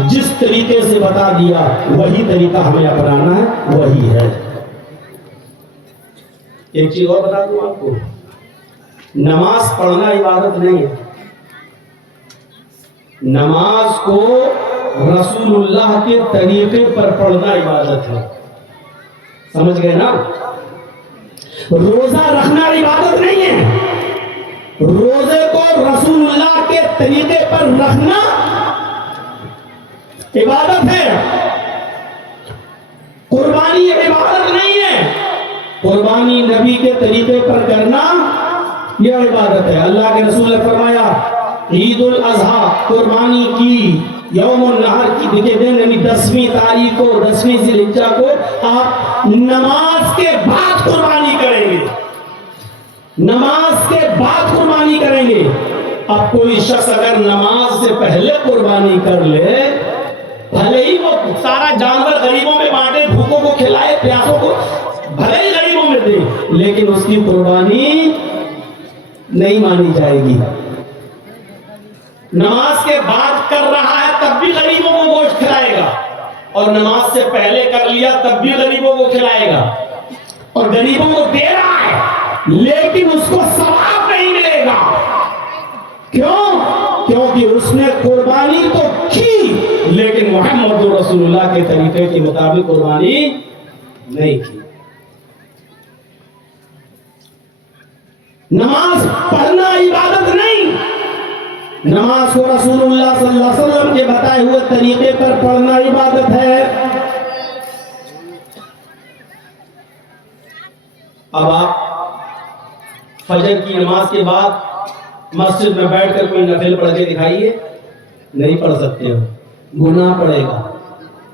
جس طریقے سے بتا دیا وہی طریقہ ہمیں اپنانا ہے، وہی ہے۔ ایک چیز اور بتا دوں آپ کو، نماز پڑھنا عبادت نہیں ہے، نماز کو رسول اللہ کے طریقے پر پڑھنا عبادت ہے، سمجھ گئے نا؟ روزہ رکھنا عبادت نہیں ہے، روزے کو رسول اللہ کے طریقے پر رکھنا عبادت ہے۔ قربانی عبادت نہیں ہے، قربانی نبی کے طریقے پر کرنا یہ عبادت ہے۔ اللہ کے رسول نے فرمایا عید الاضحیٰ، قربانی کی یوم النحر کی دن، یعنی 10ویں تاریخ کو، 10ویں ذی الحجہ کو آپ نماز کے بعد قربانی کریں گے، نماز کے بعد قربانی کریں گے۔ اب کوئی شخص اگر نماز سے پہلے قربانی کر لے، بھلے ہی وہ سارا جانور غریبوں میں بانٹے، بھوکوں کو کھلائے، پیاسوں کو بھلے ہی غریبوں میں دے، لیکن اس کی قربانی نہیں مانی جائے گی۔ نماز کے بعد کر رہا ہے تب بھی غریبوں کو گوشت کھلائے گا، اور نماز سے پہلے کر لیا تب بھی غریبوں کو کھلائے گا، اور غریبوں کو دے رہا ہے لیکن اس کو ثواب نہیں ملے گا۔ کیوں؟ کیونکہ اس نے قربانی تو کی لیکن محمد رسول اللہ کے طریقے کے مطابق قربانی نہیں کی۔ نماز پڑھنا عبادت نہیں، نماز کو رسول اللہ صلی اللہ علیہ وسلم کے بتائے ہوئے طریقے پر پڑھنا عبادت ہے۔ اب آپ فجر کی نماز کے بعد مسجد میں بیٹھ کر کوئی نفل پڑھ کے دکھائیے، نہیں پڑھ سکتے ہو، گناہ پڑے گا۔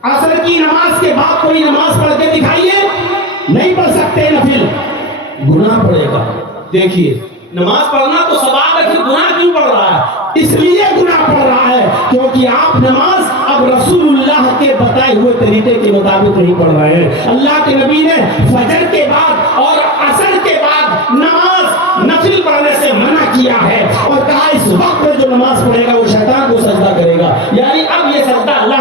عصر کی نماز کے بعد کوئی نماز پڑھ کے دکھائیے، نہیں پڑھ سکتے نفل، گناہ پڑے گا۔ دیکھیے نماز پڑھنا تو ثواب ہے، پھر گناہ کیوں پڑ رہا ہے؟ اس لیے گناہ پڑ رہا ہے کیونکہ آپ نماز اب رسول اللہ کے بتائے ہوئے طریقے کے مطابق نہیں پڑھ رہے ہیں۔ اللہ کے نبی نے فجر کے بعد اور عصر کے بعد نماز نفل پڑھنے سے منع کیا ہے، اور کہا اس وقت میں جو نماز پڑھے گا وہ شیطان کو سجدہ کرے گا، یعنی اب یہ سجدہ اللہ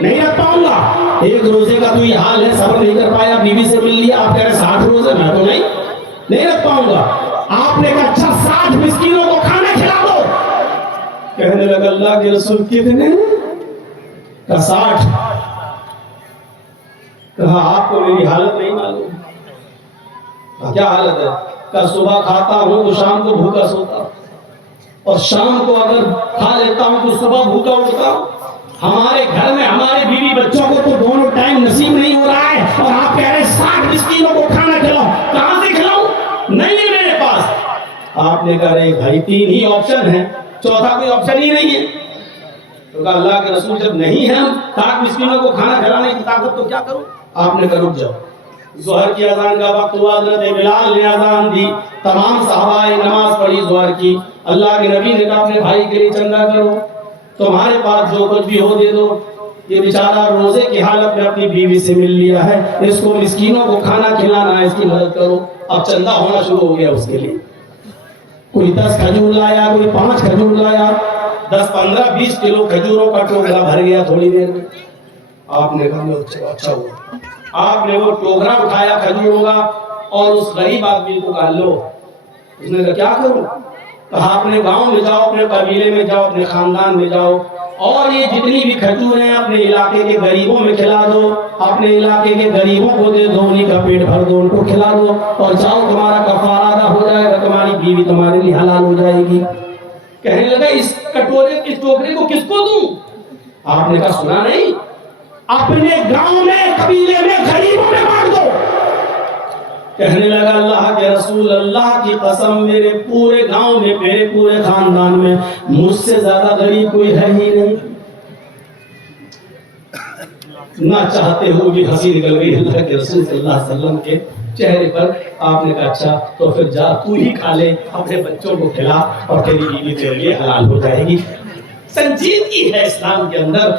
نہیں رکھ پاؤں گا. ایک روزے کا تو یہ حال ہے, صبر نہیں کر پایا, بیوی سے مل لیا, آپ کہہ رہے 60 روزے, میں تو نہیں رکھ پاؤں گا. آپ نے کہا اچھا 60 مسکینوں کو کھانا کھلا دو. کہنے لگا اللہ کے رسول کتنے؟ کہا 60. کہا آپ کو میری حالت نہیں معلوم. کیا حالت ہے؟ کہا صبح کھاتا ہوں تو شام کو بھوکا سوتا ہوں, اور شام کو اگر کھا لیتا ہوں تو صبح بھوکا اٹھتا ہوں. ہمارے گھر میں ہمارے بیوی بچوں کو تو دونوں ٹائم نصیب نہیں ہو رہا ہے, اور آپ کہہ رہے 60 مسکینوں کو کھانا کھلاؤ. کہاں سے کھلاؤں؟ نہیں ہے میرے پاس. آپ نے کہا رہے بھائی 3 ہی آپشن ہیں, چوتھا کوئی آپشن ہی نہیں ہے. تو کہا اللہ کے رسول جب نہیں ہے ہم 60 مسکینوں کو کھانا کھلانے کی طاقت تو کیا کروں؟ آپ نے کہا رک جاؤ. ظہر کی اذان کا وقت ہوا, حضرت بلال نے اذان دی, تمام صحابہ نماز پڑھی ظہر کی. اللہ کے نبی نے کہا اپنے بھائی کے لیے چندہ کرو, تمہارے پاس جو کچھ بھی ہو دے دو. یہ بیچارہ روزے کی حالت میں اپنی بیوی سے مل لیا ہے, اس کو مسکینوں کو کھانا کھلانا ہے, اس کی مدد کرو. اب چندہ ہونا شروع ہو گیا اس کے لیے. کوئی 10 کھجور لایا, کوئی 5 کھجور لایا, 10 15 20 کلو کھجوروں کا ٹوکرا بھر گیا تھوڑی دیر میں. آپ نے کہا اچھا ہوا. آپ نے وہ ٹوکرا اٹھایا کھجوروں کا اور اس غریب آدمی کو کہا لو. اس نے کہا کیا کروں؟ کہا اپنے گاؤں میں جاؤ, اپنے قبیلے میں جاؤ, اپنے خاندان میں جاؤ, اور یہ جتنی بھی کھجور ہیں اپنے علاقے کے غریبوں میں کھلا دو, اپنے علاقے کے غریبوں کو دے دو, انہیں کا پیٹ بھر دو, ان کو کھلا دو, اور جاؤ تمہارا کفارہ ادا ہو جائے گا, تمہاری بیوی تمہارے لیے حلال ہو جائے گی. کہنے لگا اس ٹوکرے کو کس کو دوں؟ آپ نے کہا سنا نہیں, اپنے گاؤں میں قبیلے میں غریبوں میں بانٹ دو. کہنے لگا اللہ کے رسول اللہ کی قسم, میرے پورے گاؤں میں, میرے پورے خاندان میں مجھ سے زیادہ غریب کوئی ہے ہی نہیں. نہ چاہتے ہو بھی ہنسی نکل گئی اللہ کے رسول صلی اللہ علیہ وسلم کے چہرے پر. آپ نے کہا اچھا تو پھر جا تو ہی کھا لے, اپنے بچوں کو کھلا, اور تیری بیوی تیرے لیے حلال ہو جائے گی. سنجیدگی ہے اسلام کے اندر,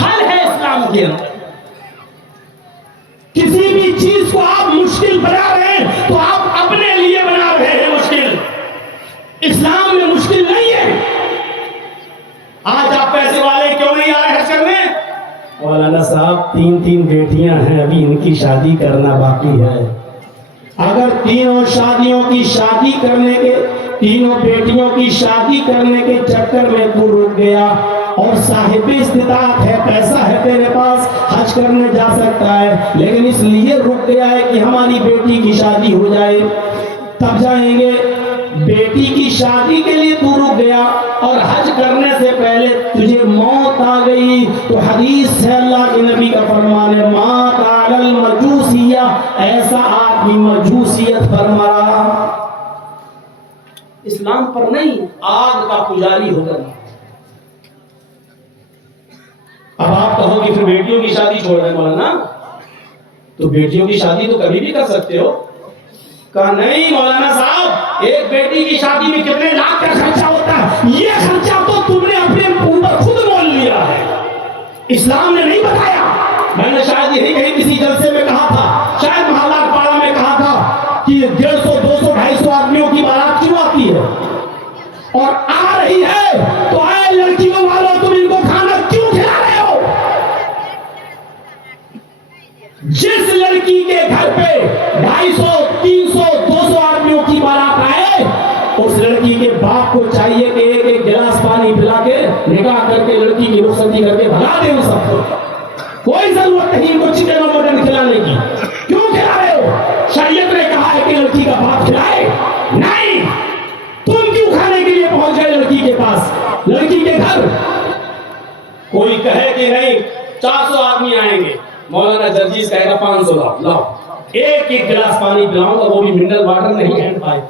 حل ہے اسلام کے اندر. کسی بھی چیز کو آپ مشکل بنا رہے ہیں تو آپ اپنے لیے بنا رہے ہیں مشکل. اسلام میں مشکل نہیں ہے. آج آپ پیسے والے کیوں نہیں آ رہے حج کرنے؟ مولانا صاحب 3 بیٹیاں ہیں, ابھی ان کی شادی کرنا باقی ہے. اگر تینوں شادیوں کی شادی کرنے کے, تینوں بیٹیوں کی شادی کرنے کے چکر میں تو رک گیا, اور صاحب استطاعت ہے, پیسہ ہے تیرے پاس, حج کرنے جا سکتا ہے, لیکن اس لیے رک گیا ہے کہ ہماری بیٹی کی شادی ہو جائے تب جائیں گے. بیٹی کی شادی کے لیے تو رک گیا, اور حج کرنے سے پہلے تجھے موت آ گئی, تو حدیث ہے اللہ کے نبی کا فرمان ہے مات علی المجوسیہ, ایسا آدمی مجوسیت پر مرا. اسلام پر نہیں, آگ کا پجاری ہو کر. اب آپ کہو کہ پھر بیٹیوں کی شادی چھوڑ دیں مولانا, تو بیٹیوں کی شادی تو کبھی بھی کر سکتے ہو. کہا نہیں مولانا صاحب, ایک بیٹی کی شادی میں کتنے لاکھ کا خرچہ ہوتا ہے, یہ خرچہ تو تم نے اپنے اوپر خود مول لیا ہے, اسلام نے نہیں بتایا. میں نے شاید یہی کہیں کسی جلسے میں کہا تھا, شاید محلہ پاڑا میں کہا تھا کہ 150 200 250 آدمیوں کی بارات کیوں آتی ہے, اور آ رہی ہے تو اے لڑکیوں والوں تم ان کو کھانا کیوں کھلا رہے ہو؟ جس لڑکی کے گھر پہ 250 300 200 آدمیوں کی بارات آئے, اس لڑکی کے باپ کو چاہیے کہ ایک گلاس پانی پلا کے نکاح کر کے لڑکی کی رخصتی کر کے بھگا دیں ان سب کو. کوئی ضرورت نہیں ان کو چکن اور مٹن کھلانے کی. کیوں کھلا رہے ہو؟ شریعت نے کہا ہے کہ لڑکی کا باپ کھلائے, نہیں تم کیوں کھانے کے لیے پہنچ گئے لڑکی کے پاس, لڑکی کے گھر. کوئی کہے کہ نہیں 400 آدمی آئیں گے, مولانا جرجیز کہے گا 500 لاؤ, ایک گلاس پانی پلاؤں گا, وہ بھی منرل واٹر نہیں, ہینڈ پائپ,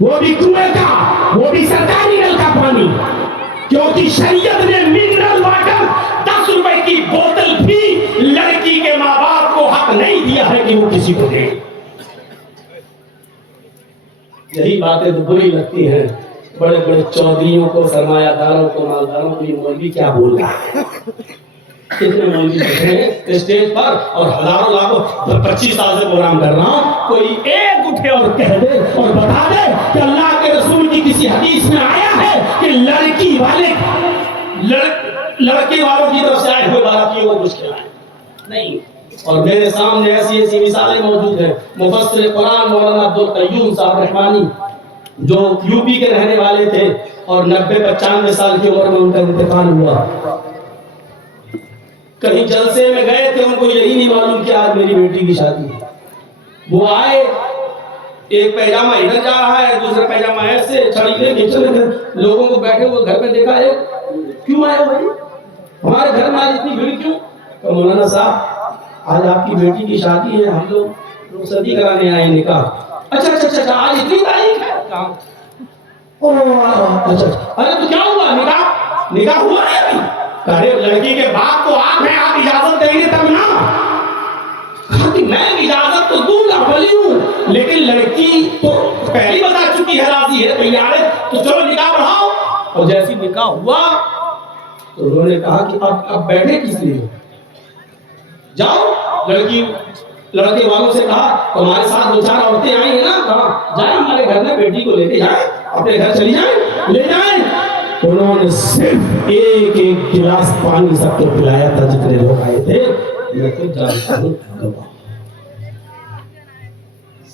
وہ بھی کنویں کا, وہ بھی سرکاری نل کا پانی, کیونکہ شریعت نے منرل واٹر 10 روپے کی بوتل بھی لڑکی کے ماں باپ کو حق نہیں دیا ہے کہ وہ کسی کو دے. یہی باتیں تو بری لگتی ہیں بڑے بڑے چودھریوں کو, سرمایہ داروں کو, مالداروں کو. یہ مولوی کیا بول رہا ہے؟ کتنے مولوی بیٹھے ہیں اسٹیج پر اور ہزاروں لاکھوں 25 سال سے پروگرام کر رہا ہوں, کوئی ایک اٹھے اور کہہ دے اور بتا دے کہ اللہ کے رسول کی کسی حدیث میں آیا ہے کہ لڑکی والے لڑکے والوں کی طرف سے آئے ہوئے باراتی کو کچھ کھلائیں نہیں. اور میرے سامنے ایسی ایسی مثالیں موجود ہیں. مفسر قرآن مولانا عبدالقیوم صاحب رحمانی جو یو پی کے رہنے والے تھے اور 90-95 سال کی عمر میں ان کا انتقال ہوا. کہیں جلسے میں گئے تھے, ان کو یہی نہیں معلوم کہ آج میری بیٹی کی شادی ہے. وہ آئے, ایک پیجامہ ادھر جا رہا ہے, دوسرا پیجامہ ایسے چھڑی لے کے چلے گئے. لوگوں کو بیٹھے ہوئے گھر میں دیکھا ہے, کیوں آئے ہو بھائی, ہمارے گھر میں آج اتنی بھیڑ کیوں؟ تو مولانا صاحب آج آپ کی بیٹی کی شادی ہے, ہم لوگ شادی کرانے آئے, نکاح. اچھا اچھا اچھا, آج اتنی تاریخ ہے؟ کہاں؟ اچھا, ارے تو کیا ہوا, نکاح ہوا ہے ابھی؟ ارے لڑکی کے باپ تو آپ ہیں, آپ اجازت دیں گے تب نا. میں اجازت تو دوں گا بلی ہوں, لیکن لڑکی تو پہلی بتا چکی ہے, راضی ہے, تیار ہے, تو چلو نکاح بڑھاؤ. اور جیسی نکاح ہوا تو انہوں نے کہا کہ اب بیٹھے کس لیے, جاؤ. لڑکے والوں سے کہا تمہارے ساتھ 2-4 عورتیں آئی ہیں نا, کہا جائیں ہمارے گھر میں بیٹی کو لے کے جائیں, اپنے گھر چلی جائیں, لے جائیں. انہوں نے صرف ایک گلاس پانی سب کو پلایا تھا جتنے لوگ آئے تھے. میں خود جانتا ہوں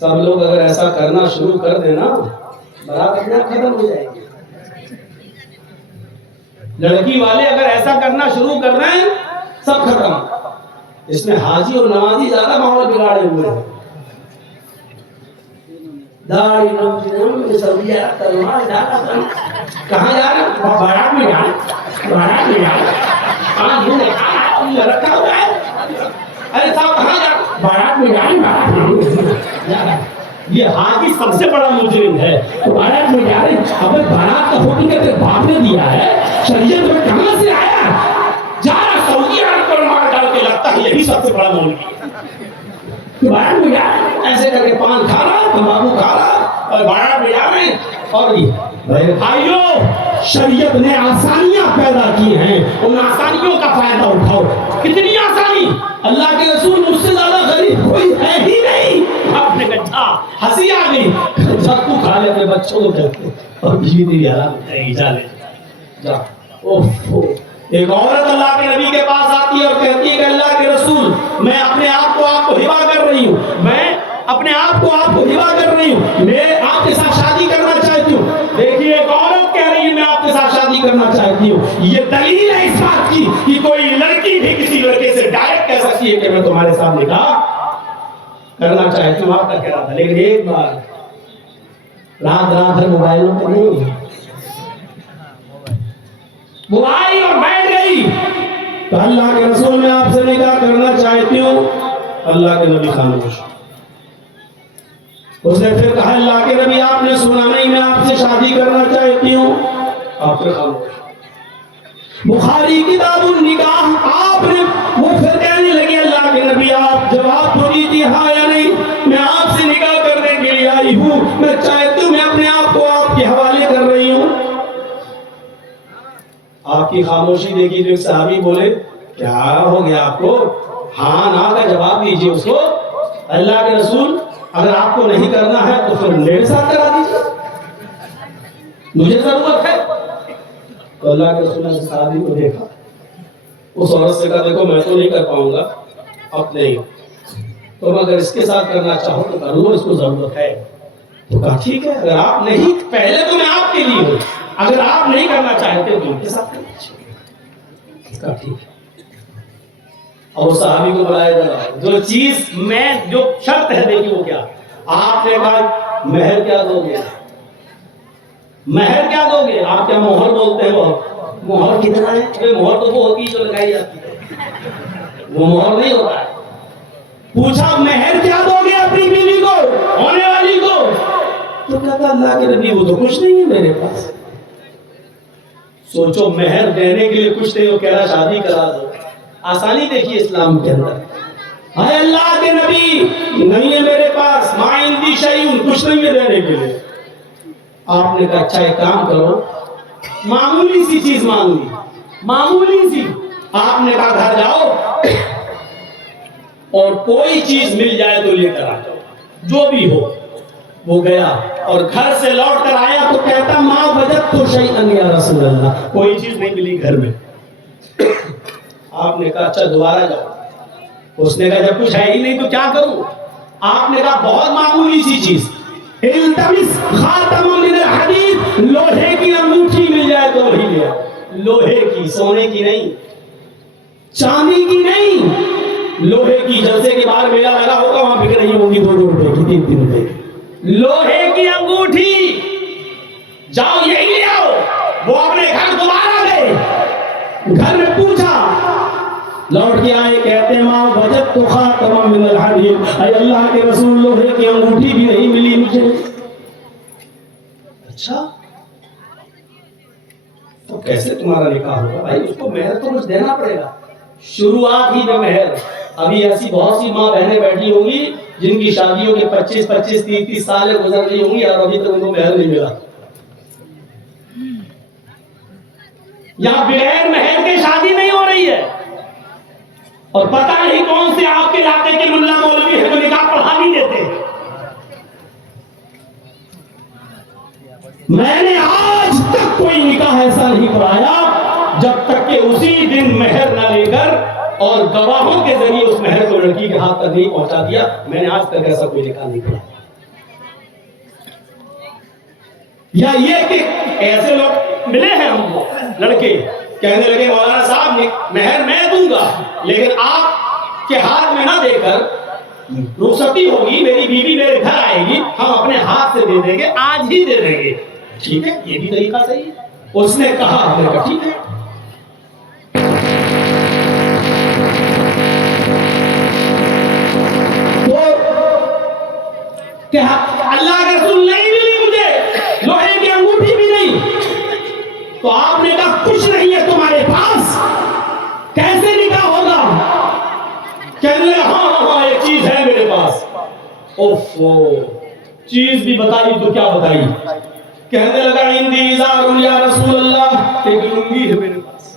سب لوگ اگر ایسا کرنا شروع کر دینا, بارات اپنے آپ ختم ہو جائے گی. لڑکی والے اگر ایسا کرنا شروع کر رہے ہیں, سب ختم. اس میں حاجی اور نمازی زیادہ ماحول بگاڑے ہوئے ہیں. داڑھی کہاں جا رہے ہیں, بارات میں جا رہے ہیں, رکھا ہوا ہے. ارے صاحب کہاں جا رہے ہیں, بارات میں جا رہے ہیں. یہ حاجی سب سے بڑا مجرم ہے. بارات میں جا رہے ہیں, ابے بارات کا ہوٹل کہتے باپ نے دیا ہے, شریعت میں کہاں سے آیا؟ جا رہا سعودی عرب پر مار ڈال کے لگتا ہے یہی سب سے بڑا مولوی ہے. بارات میں جا رہے ہیں, ایسے کر کے پان کھا رہا, تمباکو کھا رہا, اور بارات میں جا رہے ہیں. اور بھائیو, شریعت نے آسانیاں پیدا کی ہیں, ان آسانیوں کا فائدہ اٹھاؤ. کتنی آسانی, اللہ کے رسول مجھ سے زیادہ غریب کوئی ہے ہی نہیں. آپ نے کہا ہنسی آ گئی, جب تو کھا لے اپنے بچوں کو کہتے, اور بیوی تیری حرام ہے, جا لے جا. ایک عورت اللہ کے نبی کے پاس آتی ہے اور کہتی ہے کہ اللہ کے رسول میں اپنے آپ کو ہبا کر رہی ہوں, میں اپنے آپ کو ہبا کر رہی ہوں, میں آپ کے ساتھ شادی کرنا چاہتی ہوں. دیکھیے ایک عورت کہہ رہی ہے میں آپ کے ساتھ شادی کرنا چاہتی ہوں, یہ دلیل ہے اس بات کی کہ کوئی لڑکی بھی کسی لڑکے سے ڈائریکٹ کہہ سکتی ہے کہ میں تمہارے ساتھ نکاح کرنا چاہتی ہوں. آپ کا کہہ رہا تھا, لیکن ایک بار رات بھر موبائلوں پہ نہیں, وہ آئی اور بیٹھ گئی تو اللہ کے رسول میں آپ سے نکاح کرنا چاہتی ہوں. اللہ کے نبی خاموش. اس نے پھر کہا اللہ کے نبی آپ نے سنا نہیں, میں آپ سے شادی کرنا چاہتی ہوں. آپ سے خاموش. بخاری کتاب النکاح آپ نے, وہ پھر کہنے لگے اللہ کے نبی آپ جواب تو دیجیے ہاں یا نہیں, میں آپ سے نکاح کرنے کے لیے آئی ہوں, میں چاہتی ہوں, میں اپنے آپ کو آپ کے حوالے کر رہی ہوں. آپ کی خاموشی دیکھی تو ایک صحابی بولے کیا ہو گیا آپ کو, ہاں نا کا جواب دیجیے اس کو. اللہ کے رسول اگر آپ کو نہیں کرنا ہے تو پھر میرے ساتھ کرا دیجیے, مجھے ضرورت ہے. تو اللہ کے رسول نے صحابی کو دیکھا, اس عورت سے کہا دیکھو میں تو نہیں کر پاؤں گا, اب نہیں, تم اگر اس کے ساتھ کرنا چاہو تو کر لو, اس کو ضرورت ہے. تو کہا ٹھیک ہے, اگر آپ نہیں, پہلے تو میں آپ کے لیے ہوں, اگر آپ نہیں کرنا چاہتے تو ان کے ساتھ کرنا چاہیے. کہا ٹھیک ہے. اور صحابی کو بلایا جا, جو چیز میں جو شرط ہے دیکھیے وہ کیا. آپ نے کہا مہر کیا دو گے, مہر کیا دو گے, آپ کیا مہر بولتے ہیں, وہ مہر کتنا ہے, مہر تو وہ ہوتی ہے جو لگائی جاتی ہے, وہ مہر نہیں ہوتا ہے. پوچھا مہر کیا دو گے اپنی بیوی کو, ہونے والی کو, تو کہتا اللہ کے نبی وہ تو کچھ نہیں ہے میرے پاس. سوچو مہر دینے کے لیے کچھ نہیں, وہ کہہ رہا شادی کرا دو. آسانی دیکھیے اسلام کے اندر. اے اللہ کے نبی نہیں ہے میرے پاس, ما عندی شیء, کچھ نہیں ہے دینے کے لیے. آپ نے کہا اچھا ایک کام کرو, معمولی سی چیز مانگی, معمولی سی. آپ نے کہا گھر جاؤ اور کوئی چیز مل جائے تو لے کر آ جاؤ, جو بھی ہو. وہ گیا اور گھر سے لوٹ کر آیا تو کہتا ما وجدت شیئا یا رسول اللہ, کوئی چیز نہیں ملی گھر میں. آپ نے کہا اچھا دوبارہ جاؤ. اس نے کہا جب کچھ ہے ہی نہیں تو کیا کروں. آپ نے کہا بہت معمولی سی چیز, التمس خاتم من الحدید, لوہے کی انگوٹھی مل جائے تو وہی لے آؤ. لوہے کی, سونے کی نہیں, چاندی کی نہیں, لوہے کی. جلسے کے باہر میلہ لگا ہوگا وہاں بک رہی ہوگی 2 روپے کی, 3 روپے کی. لوہے کی انگوٹھی, جاؤ یہی لے آؤ. وہ اپنے گھر دوبارہ گئے, گھر میں پوچھا, لوٹ کے آئے, کہتے ہیں ماں وجدت خاتما من الحدید, اے اللہ کے رسول لوہے کی انگوٹھی بھی نہیں ملی مجھے. اچھا تو کیسے تمہارا نکاح ہوگا؟ بھائی اس کو مہر تو کچھ دینا پڑے گا. شروعات ہی میں مہر. ابھی ایسی بہت سی ماں بہنیں بیٹھی ہوں گی جن کی شادیوں کے 25 30 سال گزر گئی ہوں گی اور ابھی تک ان کو مہر نہیں ملا. یہاں بغیر مہر کے شادی نہیں ہو رہی ہے. اور پتہ نہیں کون سے آپ کے علاقے کے ملا مولوی ہے جو نکاح پڑھا نہیں دیتے. میں نے آج تک کوئی نکاح ایسا نہیں پڑھایا جب تک کہ اسی دن مہر نہ لے کر اور گواہوں کے ذریعے اس مہر کو لڑکی کے ہاتھ تک نہیں پہنچا دیا. میں نے آج تک ایسا کوئی نکاح نہیں پڑھایا. یا یہ کہ ایسے لوگ ملے ہیں ہم کو, لڑکے کہنے لگے مولانا صاحب مہر میں دوں گا لیکن آپ کے ہاتھ میں نہ دے کر رخصتی ہوگی, میری بیوی میرے گھر آئے گی, ہم اپنے ہاتھ سے دے دیں گے, آج ہی دے دیں گے. ٹھیک ہے, یہ بھی طریقہ صحیح ہے. اس نے کہا, میں کہا ٹھیک ہے. کہ اللہ کے رسول نہیں ملی مجھے, لوہے کی انگوٹھی بھی نہیں. تو آپ نے کہا کچھ نہیں ہے تمہارے پاس, کیسے نکاح ہوگا؟ کہنے لگا ہاں ایک چیز ہے میرے پاس. اوفو, چیز بھی بتائی تو کیا بتائی. کہنے لگا عندی ازار یا رسول اللہ, ایک لنگی ہے میرے پاس.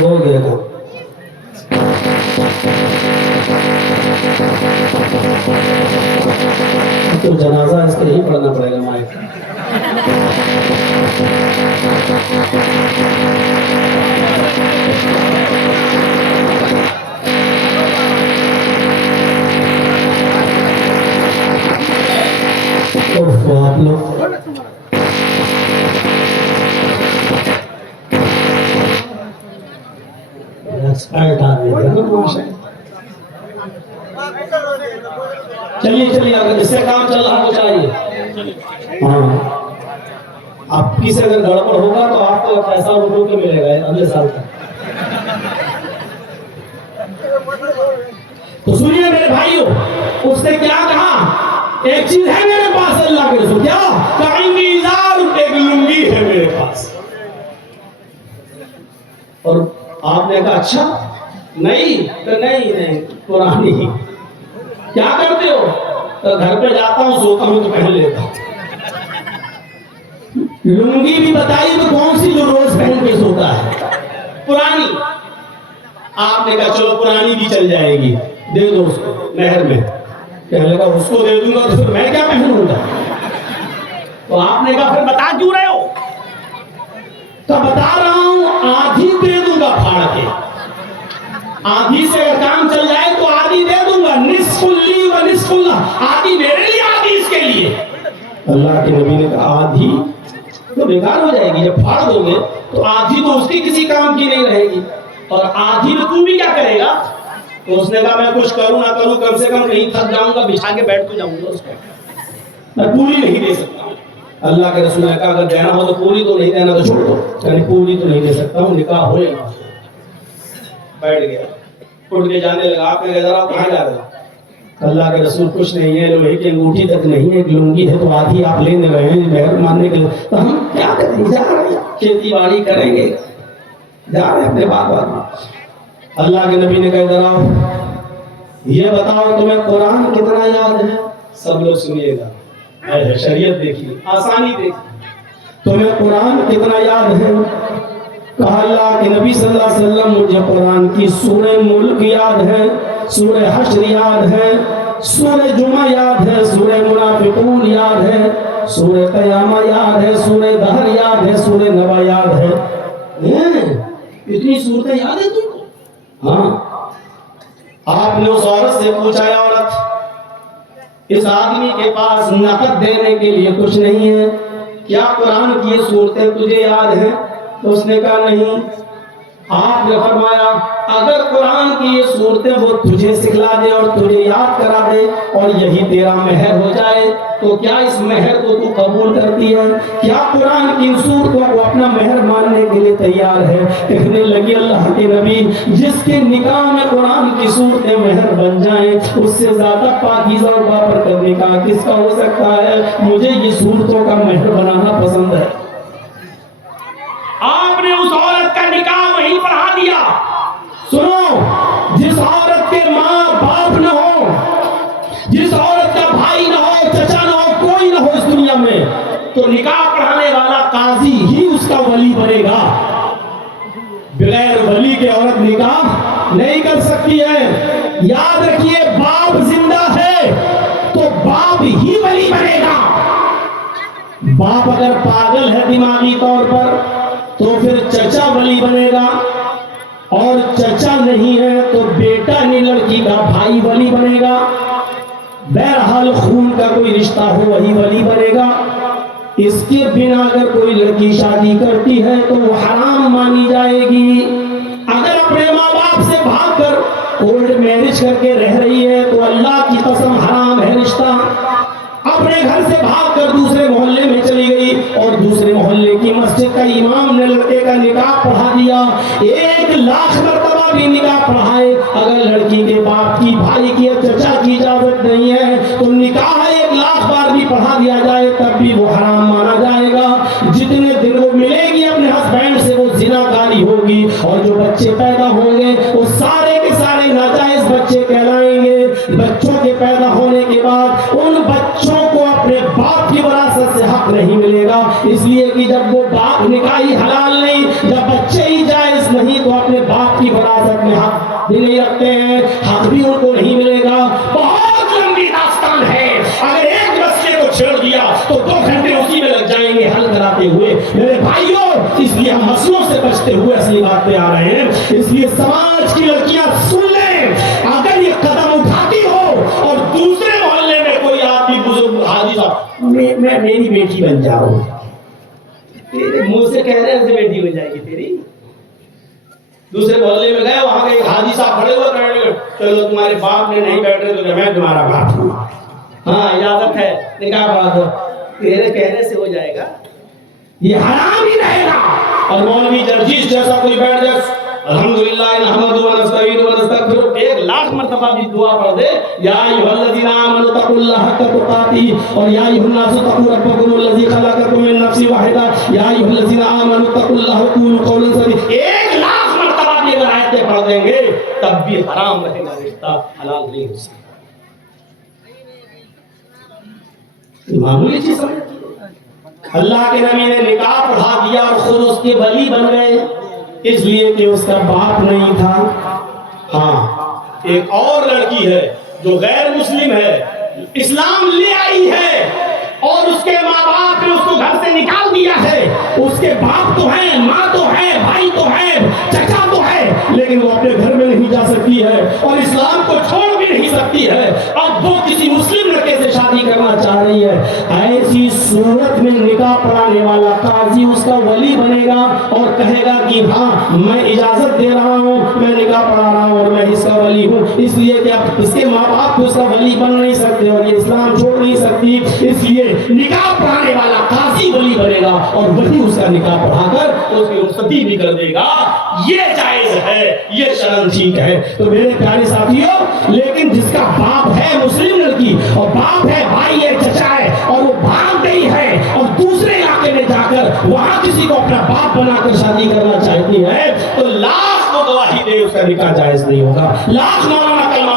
وہ دیکھو تو جنازہ اس کو یہی پڑھنا پڑے گا. مائک آپ لوگ ایکسپرٹ آدمی ہے. چلیے اگر اس سے کام چل رہا تو چاہیے. ہاں, آپ کی سے اگر گڑبڑ ہوگا تو آپ کو پیسہ روکو کے ملے گا اگلے سال تک. تو سنیے میرے بھائیوں, اس نے کیا کہا, ایک چیز ہے میرے پاس اللہ کے رسول. کیا ایک لنگی ہے میرے پاس. اور آپ نے کہا اچھا نہیں تو نہیں پرانی. کیا کرتے ہو؟ تو گھر پہ جاتا ہوں, سوتا ہوں تو پہن لیتا ہوں. لنگی بھی بتائی تو کون سی جو روز پہن کے سوتا ہے؟ پرانی. آپ نے کہا چلو پرانی بھی چل جائے گی, دے دو اس کو مہر میں. کہنے لگا اس کو دے دوں گا تو پھر میں کیا پہنوں گا. تو آپ نے کہا پھر بتا کیوں رہے ہو؟ تو بتا رہا ہوں آدھی دے دوں گا پھاڑ کے. آدھی سے اگر کام چل جائے تو آدھی دے دوں گا, نصف لی و نصف اللہ, آدھی میرے لیے آدھی اس کے لیے. اللہ کے نبی نے کہا آدھی تو بیکار ہو جائے گی, جب پھاڑ دو گے تو آدھی تو اس کی کسی کام کی نہیں رہے گی, اور آدھی تو تو بھی کیا کرے گا. تو اس نے کہا میں کچھ کروں نہ کروں, کم سے کم نہیں تھک جاؤں گا, بچھا کے بیٹھ تو جاؤں گا اس کو, میں پوری نہیں دے سکتا. اللہ کے رسول نے کہا اگر دینا ہو تو پوری, تو نہیں دینا تو چھوڑ دو. یعنی پوری تو نہیں دے سکتا ہوں, نکاح ہوئے گا. بیٹھ گیا, اٹھ کے جانے لگا. آپ نے کہا ذرا کہاں جا رہے؟ اللہ کے رسول کچھ نہیں ہے, لوہے کی انگوٹھی تک نہیں ہے, ایک لنگی ہے تو آدھی آپ لینے رہے ہیں مہر ماننے کے لیے. تو ہم کیا کریں, جا رہے ہیں کھیتی باڑی کریں گے, جا رہے ہیں اپنے بات میں. اللہ کے نبی نے کہا ادھر آؤ, یہ بتاؤ تمہیں قرآن کتنا یاد ہے؟ سب لوگ سنیے گا, شریعت دیکھیے, آسانی دیکھیے. تمہیں قرآن کتنا یاد ہے؟ کہا اللہ کے نبی صلی اللہ علیہ وسلم مجھے قرآن کی سورہ ملک یاد ہے، سورہ حشر یاد ہے، سورہ جمعہ یاد ہے، سورہ منافقون یاد ہے، سورہ قیامہ یاد ہے، سورہ دہر یاد ہے، سورہ نبا یاد ہے۔ اتنی صورتیں یاد ہے تم کو؟ ہاں۔ آپ نے اس عورت سے پوچھا، اے عورت، اس آدمی کے پاس نقد دینے کے لیے کچھ نہیں ہے، کیا قرآن کی یہ صورتیں تجھے یاد ہیں؟ تو اس نے کہا نہیں۔ آپ نے فرمایا اگر قرآن کی یہ صورتیں وہ تجھے سکھلا دے اور تجھے یاد کرا دے اور یہی تیرا مہر ہو جائے تو کیا اس مہر کو تو قبول کرتی ہے؟ کیا قرآن کی صورتوں کو اپنا مہر ماننے کے لیے تیار ہے؟ کہنے لگی اللہ کے نبی جس کے نکاح میں قرآن کی صورتیں مہر بن جائیں اس سے زیادہ پاکیزہ اور بابرکت نکاح کس کا ہو سکتا ہے؟ مجھے یہ صورتوں کا مہر بنانا پسند ہے۔ آپ نے اس عورت کا نکاح وہیں پڑھا دیا۔ سنو، جس عورت کے ماں باپ نہ ہو، جس عورت کا بھائی نہ ہو، چچا نہ ہو، کوئی نہ ہو اس دنیا میں، تو نکاح پڑھانے والا قاضی ہی اس کا ولی بنے گا۔ بغیر ولی کے عورت نکاح نہیں کر سکتی ہے۔ یاد رکھیے باپ زندہ ہے تو باپ ہی ولی بنے گا۔ باپ اگر پاگل ہے دماغی طور پر تو پھر چچا ولی بنے گا، اور چچا نہیں ہے تو بیٹا نہیں لڑکی کا بھائی ولی بنے گا۔ بہرحال خون کا کوئی رشتہ ہو وہی ولی بنے گا۔ اس کے بنا اگر کوئی لڑکی شادی کرتی ہے تو وہ حرام مانی جائے گی۔ اگر اپنے ماں باپ سے بھاگ کر کورٹ میرج کر کے رہ رہی ہے تو اللہ کی قسم حرام ہے رشتہ۔ اپنے گھر سے بھاگ کر دوسرے محلے میں چلی گئی اور دوسرے محلے کی مسجد کا امام نے لڑکے کا نکاح پڑھا دیا، 1,00,000 مرتبہ بھی نکاح پڑھائے، اگر لڑکی کے باپ کی، بھائی کی یا چچا کی اجازت نہیں ہے تو نکاح 1,00,000 بار بھی پڑھا دیا جائے تب بھی وہ حرام مانا جائے گا۔ جتنے دن وہ ملے گی اپنے ہسبینڈ سے وہ زناکاری ہوگی، اور جو بچے پیدا ہوں گے وہ سارے کے سارے ناجائز بچے کہلائیں گے۔ بچوں کے پیدا ہونے کے بعد ان بچوں کو اپنے باپ کی وراثت سے حق نہیں ملے گا، اس لیے کہ جب وہ باپ نکاحی حلال نہیں، جب بچے ہی جائز نہیں تو اپنے باپ کی وراثت میں حق بھی نہیں رکھتے ہیں، حق بھی ان کو نہیں ملے گا۔ بہت لمبی داستان ہے، اگر ایک مسئلے کو چھیڑ دیا تو 2 گھنٹے اسی میں لگ جائیں گے حل کراتے ہوئے۔ میرے بھائیوں، اس لیے ہم مسئلوں سے بچتے ہوئے اصلی بات پہ آ رہے ہیں۔ اس لیے سماج کی لڑکیاں سن لیں، اگر یہ قدم اٹھاتی ہو اور دوسرے محلے میں کوئی آدمی بزرگ حاجی صاحب میں میری بیٹی بن جاؤں، تیرے منہ سے کہہ رہے ہیں بیٹی بن جائے گی تیری۔ دوسرے محلے میں گئے، وہاں کے ایک حاجی صاحب کھڑے ہوئے کہنے لگے چلو تمہارے باپ نے نہیں بیٹھ رہے تو میں تمہارا باپ ہوں، ہاں اجازت ہے نکاح پڑھا دو، تیرے کہنے سے ہو جائے گا، یہ حرام ہی رہے گا۔ اور مولوی جرجیس جیسا کوئی بیٹھ جائے الحمدللہ نحمدہ ونستعینہ ونستغفرہ 1,00,000 مرتبہ بھی دعا پڑھ دے، یا ایھا الذین آمنوا اتقوا اللہ حق تقاتہ، اور یا ایھا الناس اتقوا ربکم الذی خلقکم من نفس واحدہ، یا ایھا الذین آمنوا اتقوا اللہ وقولوا قولا سدیدا۔ 1,00,000 مرتبہ بھی اگر آیتیں پڑھ دیں گے تب بھی حرام رہے گا، رشتہ حلال نہیں ہو سکتا۔ معمولی چیز سمجھ، اللہ کے نبی نے نکاح پڑھا دیا اور خود اس کے ولی بن گئے، اس لیے کہ اس کا باپ نہیں تھا۔ ہاں، ایک اور لڑکی ہے جو غیر مسلم ہے، اسلام لے آئی ہے اور اس کے ماں باپ نے اس کو گھر سے نکال دیا ہے، اس کے باپ تو ہیں، ماں تو ہے، بھائی تو ہے، چچا تو ہے، لیکن وہ اپنے گھر میں نہیں جا سکتی ہے اور اسلام کو چھوڑ بھی نہیں سکتی ہے۔ اب وہ کسی مسلم لڑکے سے شادی کرنا چاہ رہی ہے، ایسی صورت میں نکاح پڑھانے والا قاضی اس کا ولی بنے گا اور کہے گا کہ ہاں میں اجازت دے رہا ہوں، میں نکاح پڑھا رہا ہوں اور میں اس کا ولی ہوں، اس لیے کہ اب اس کے ماں باپ اس کا ولی بن نہیں سکتے اور یہ اسلام چھوڑ نہیں سکتی، اس لیے نکاح پڑھانے والا قاضی ولی بنے گا اور وہی اس کا نکاح پڑھا کر اس کی رخصتی بھی کر دے گا۔ یہ جائز ہے، یہ شرعاً ٹھیک ہے۔ تو میرے پیارے ساتھیوں، لیکن جس کا باپ ہے مسلم لڑکی اور باپ ہے، بھائی ہے، چچا ہے، اور وہ بھاگ گئی ہے اور دوسرے علاقے میں جا کر وہاں کسی کو اپنا باپ بنا کر شادی کرنا چاہتی ہے تو لاکھ کو گواہی دے اس کا نکاح جائز نہیں ہوگا، لاکھ مولانا کلمہ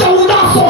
1400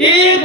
1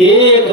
1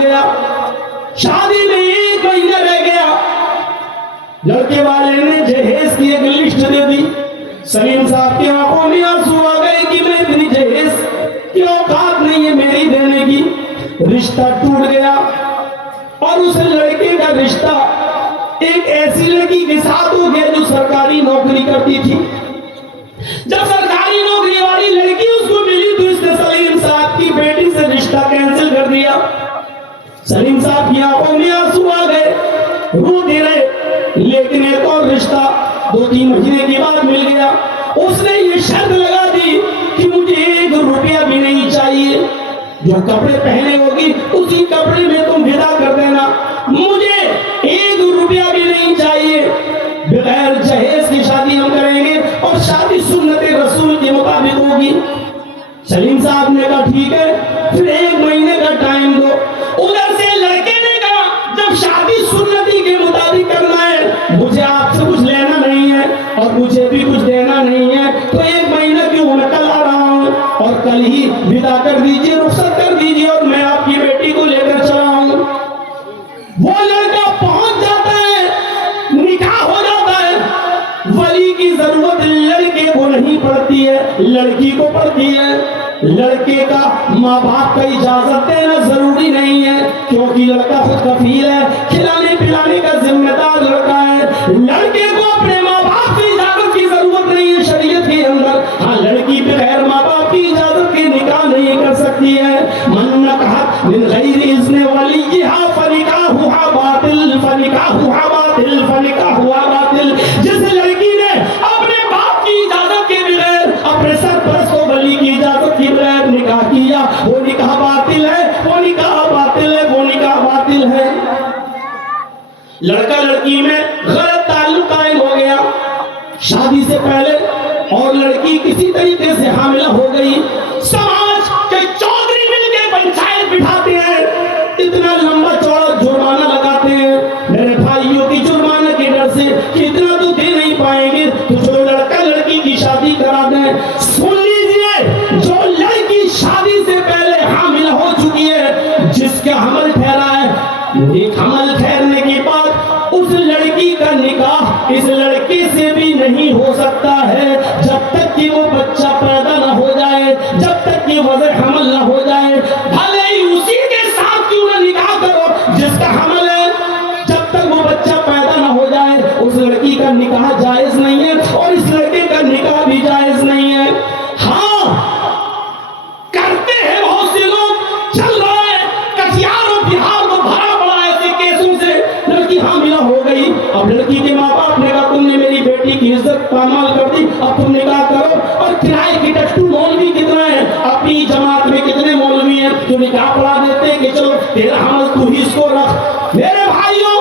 گیا. شادی میں 1 مہینہ رہ گیا. لڑکے والے نے جہیز کی ایک لسٹ دے دی. سلیم صاحب کی آنکھوں میں آنسو آ گئے کہ میں اتنی جہیز کی اوقات نہیں ہے میری دینے کی. رشتہ ٹوٹ گیا اور اس لڑکے کا رشتہ ایک ایسی لڑکی کے ساتھ ہو گیا جو سرکاری نوکری کرتی تھی. جب سرکاری نوکری والی لڑکی اس کو ملی تو اس نے سلیم صاحب کی بیٹی سے رشتہ کینسل کر دیا. سلیم صاحب کی آنکھوں میں آنسو آ گئے, روتے رہے. لیکن ایک اور رشتہ 2-3 مہینے کے بعد مل گیا. اس نے یہ شرط لگا دی کہ مجھے 1 روپیہ بھی نہیں چاہیے, جو کپڑے پہنے ہوگی اسی کپڑے میں تم ودا کر دینا, مجھے 1 روپیہ بھی نہیں چاہیے. بغیر جہیز کی شادی ہم کریں گے اور شادی سنت رسول کے مطابق ہوگی. سلیم صاحب نے کہا ٹھیک ہے, پھر 1 مہینے کا ٹائم دو. ادھر سے لڑکے نے کہا جب شادی سنتی کے مطابق کرنا ہے مجھے آپ سے کچھ لینا نہیں ہے اور مجھے بھی کچھ دینا نہیں ہے, تو 1 مہینہ کیوں میں کل آ رہا ہوں اور کل ہی ودا کر دیجئے, رخصت کر دیجئے اور میں آپ کی بیٹی کو لے کر چلا ہوں. وہ لڑکا پہنچ جاتا ہے, نکاح ہو جاتا ہے. ولی کی ضرورت لڑکے کو نہیں پڑتی ہے, لڑکی کو پڑتی ہے. لڑکے کا ماں باپ کا اجازت دینا ضروری نہیں ہے کیونکہ لڑکا خود کفیل ہے, کھلانے پلانے کا ذمہ دار لڑکا ہے. لڑکے کو اپنے ماں باپ کی اجازت کی ضرورت نہیں ہے شریعت کے اندر. ہاں, لڑکی بغیر ماں باپ کی اجازت کے نکاح نہیں کر سکتی ہے. من نکحت من غیر اذن ولیہا فنکاحها باطل فنکاحها باطل فنکاحها باطل. جس لڑکی نے اپنے باپ کی اجازت کے بغیر, اپنے سرپرست و ولی کی اجازت کے بغیر نکاح کیا, وہ نکاح باطل ہے, وہ نکاح باطل ہے, وہ نکاح باطل ہے. لڑکا لڑکی میں غلط تعلق قائم ہو گیا شادی سے پہلے, اور لڑکی کسی طریقے سے حاملہ ہو گئی. سماج کے چودھری مل کے پنچایت بٹھاتے ہیں, اتنا لمبا چوڑا جرمانہ لگاتے ہیں. میرے بھائیوں کی جرمانہ کے ڈر سے کہ اتنا تو دے نہیں پائیں گے تو جو لڑکا لڑکی کی شادی کرا دیں. سن لیجئے, جو لڑکی شادی سے پہلے حاملہ ہو چکی ہے, جس کا حمل ٹھہرا ہے, ایک حمل ٹھہرنے کے بعد اس لڑکی کا نکاح اس لڑکے سے بھی نہیں ہو سکتا ہے جب تک کہ وہ بچہ پیدا نہ ہو جائے, جب تک کہ وضع حمل نہ ہو جائے. بھلے ہی اسی کے ساتھ کیوں نہ نکاح کرو جس کا حمل ہے, جب تک وہ بچہ پیدا نہ ہو جائے اس لڑکی کا نکاح جائز نہیں ہے اور اس لڑکے کا نکاح بھی جائز نہیں ہے. ہاں, کرتے ہیں بہت سے لوگ, چل رہا ہے کٹیہار اور بہار کو بھرا پڑا ایسے کیسوں سے. لڑکی حاملہ ہو گئی, اب لڑکی کے ماں باپ نے کہا تم نے میری بیٹی کی عزت پامال کر دی, اب تم نکاح کرو. اور کرائے کی ٹٹو مولوی کتنا ہے, اپنی جماعت میں کتنے مولوی ہیں جو نکاح پڑھا دیتے ہیں کہ چلو تیرا حمل تو ہی اس کو رکھ. میرے بھائیوں,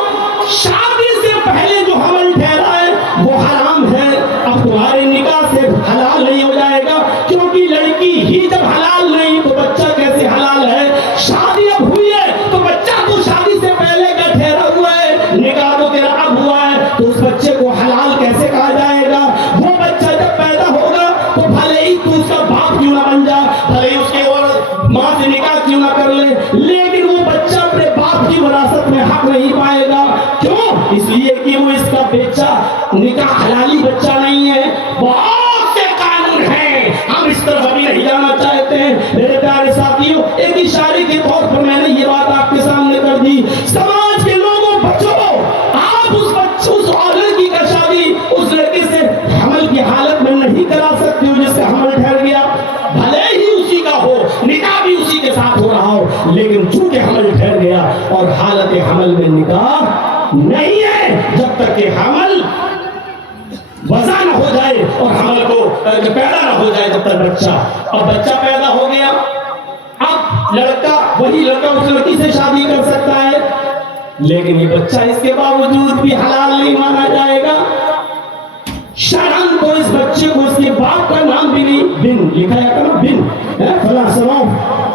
شادی سے پہلے جو حمل ٹھہرا ہے وہ حرام ہے. اب تمہارے نکاح سے حلال نہیں ہو جائے گا کیونکہ لڑکی ہی جب حلال نہیں تو بچہ کیسے حلال ہے. شادی اب ہوئی ہے تو بچہ تو شادی سے پہلے کا ٹھہرا ہوا ہے, نکاح تو تیرا اب ہوا ہے, تو اس بچے کو حلال کیسے کہا جائے گا. وہ بچہ جب پیدا ہوگا تو بھلے ہی تو اس کا باپ کیوں نہ بن جا, بھلے ہی اس کے اور ماں سے نکاح کیوں نہ کر لے, لیکن وہ بچہ اپنے باپ کی وراثت میں حق نہیں پائے گا. کیوں؟ اس لیے کہ وہ اس کا بچہ نکاح حلالی بچہ نہیں ہے. بہت سے قانون ہیں, ہم اس طرف ابھی نہیں جانا چاہتے ہیں. میرے پیارے ساتھیوں, ایک اشارے کے طور پر میں نے یہ بات آپ کے سامنے کر دی. سماج کے لوگوں بچو, آپ اس لڑکی کا شادی اس لڑکے سے حمل کی حالت میں نہیں کرا سکتے ہو جس کا حمل ٹھہر گیا. بھلے ہی اسی کا ہو, نکاح بھی اسی کے ساتھ ہو رہا ہو, لیکن چونکہ حمل ٹھہر گیا اور حالت حمل میں نکاح نہیں ہے جب تک کہ حمل وضع نہ ہو جائے اور حمل کو پیدا نہ ہو جائے, جب تک بچہ. اب بچہ پیدا ہو گیا, اب لڑکا, وہی لڑکا اس لڑکی سے شادی کر سکتا ہے, لیکن یہ بچہ اس کے باوجود بھی حلال نہیں مانا جائے گا. شرعاً کو اس بچے کو اس کے باپ کا نام بھی نہیں, بن لکھا جاتا نا, بن فلاں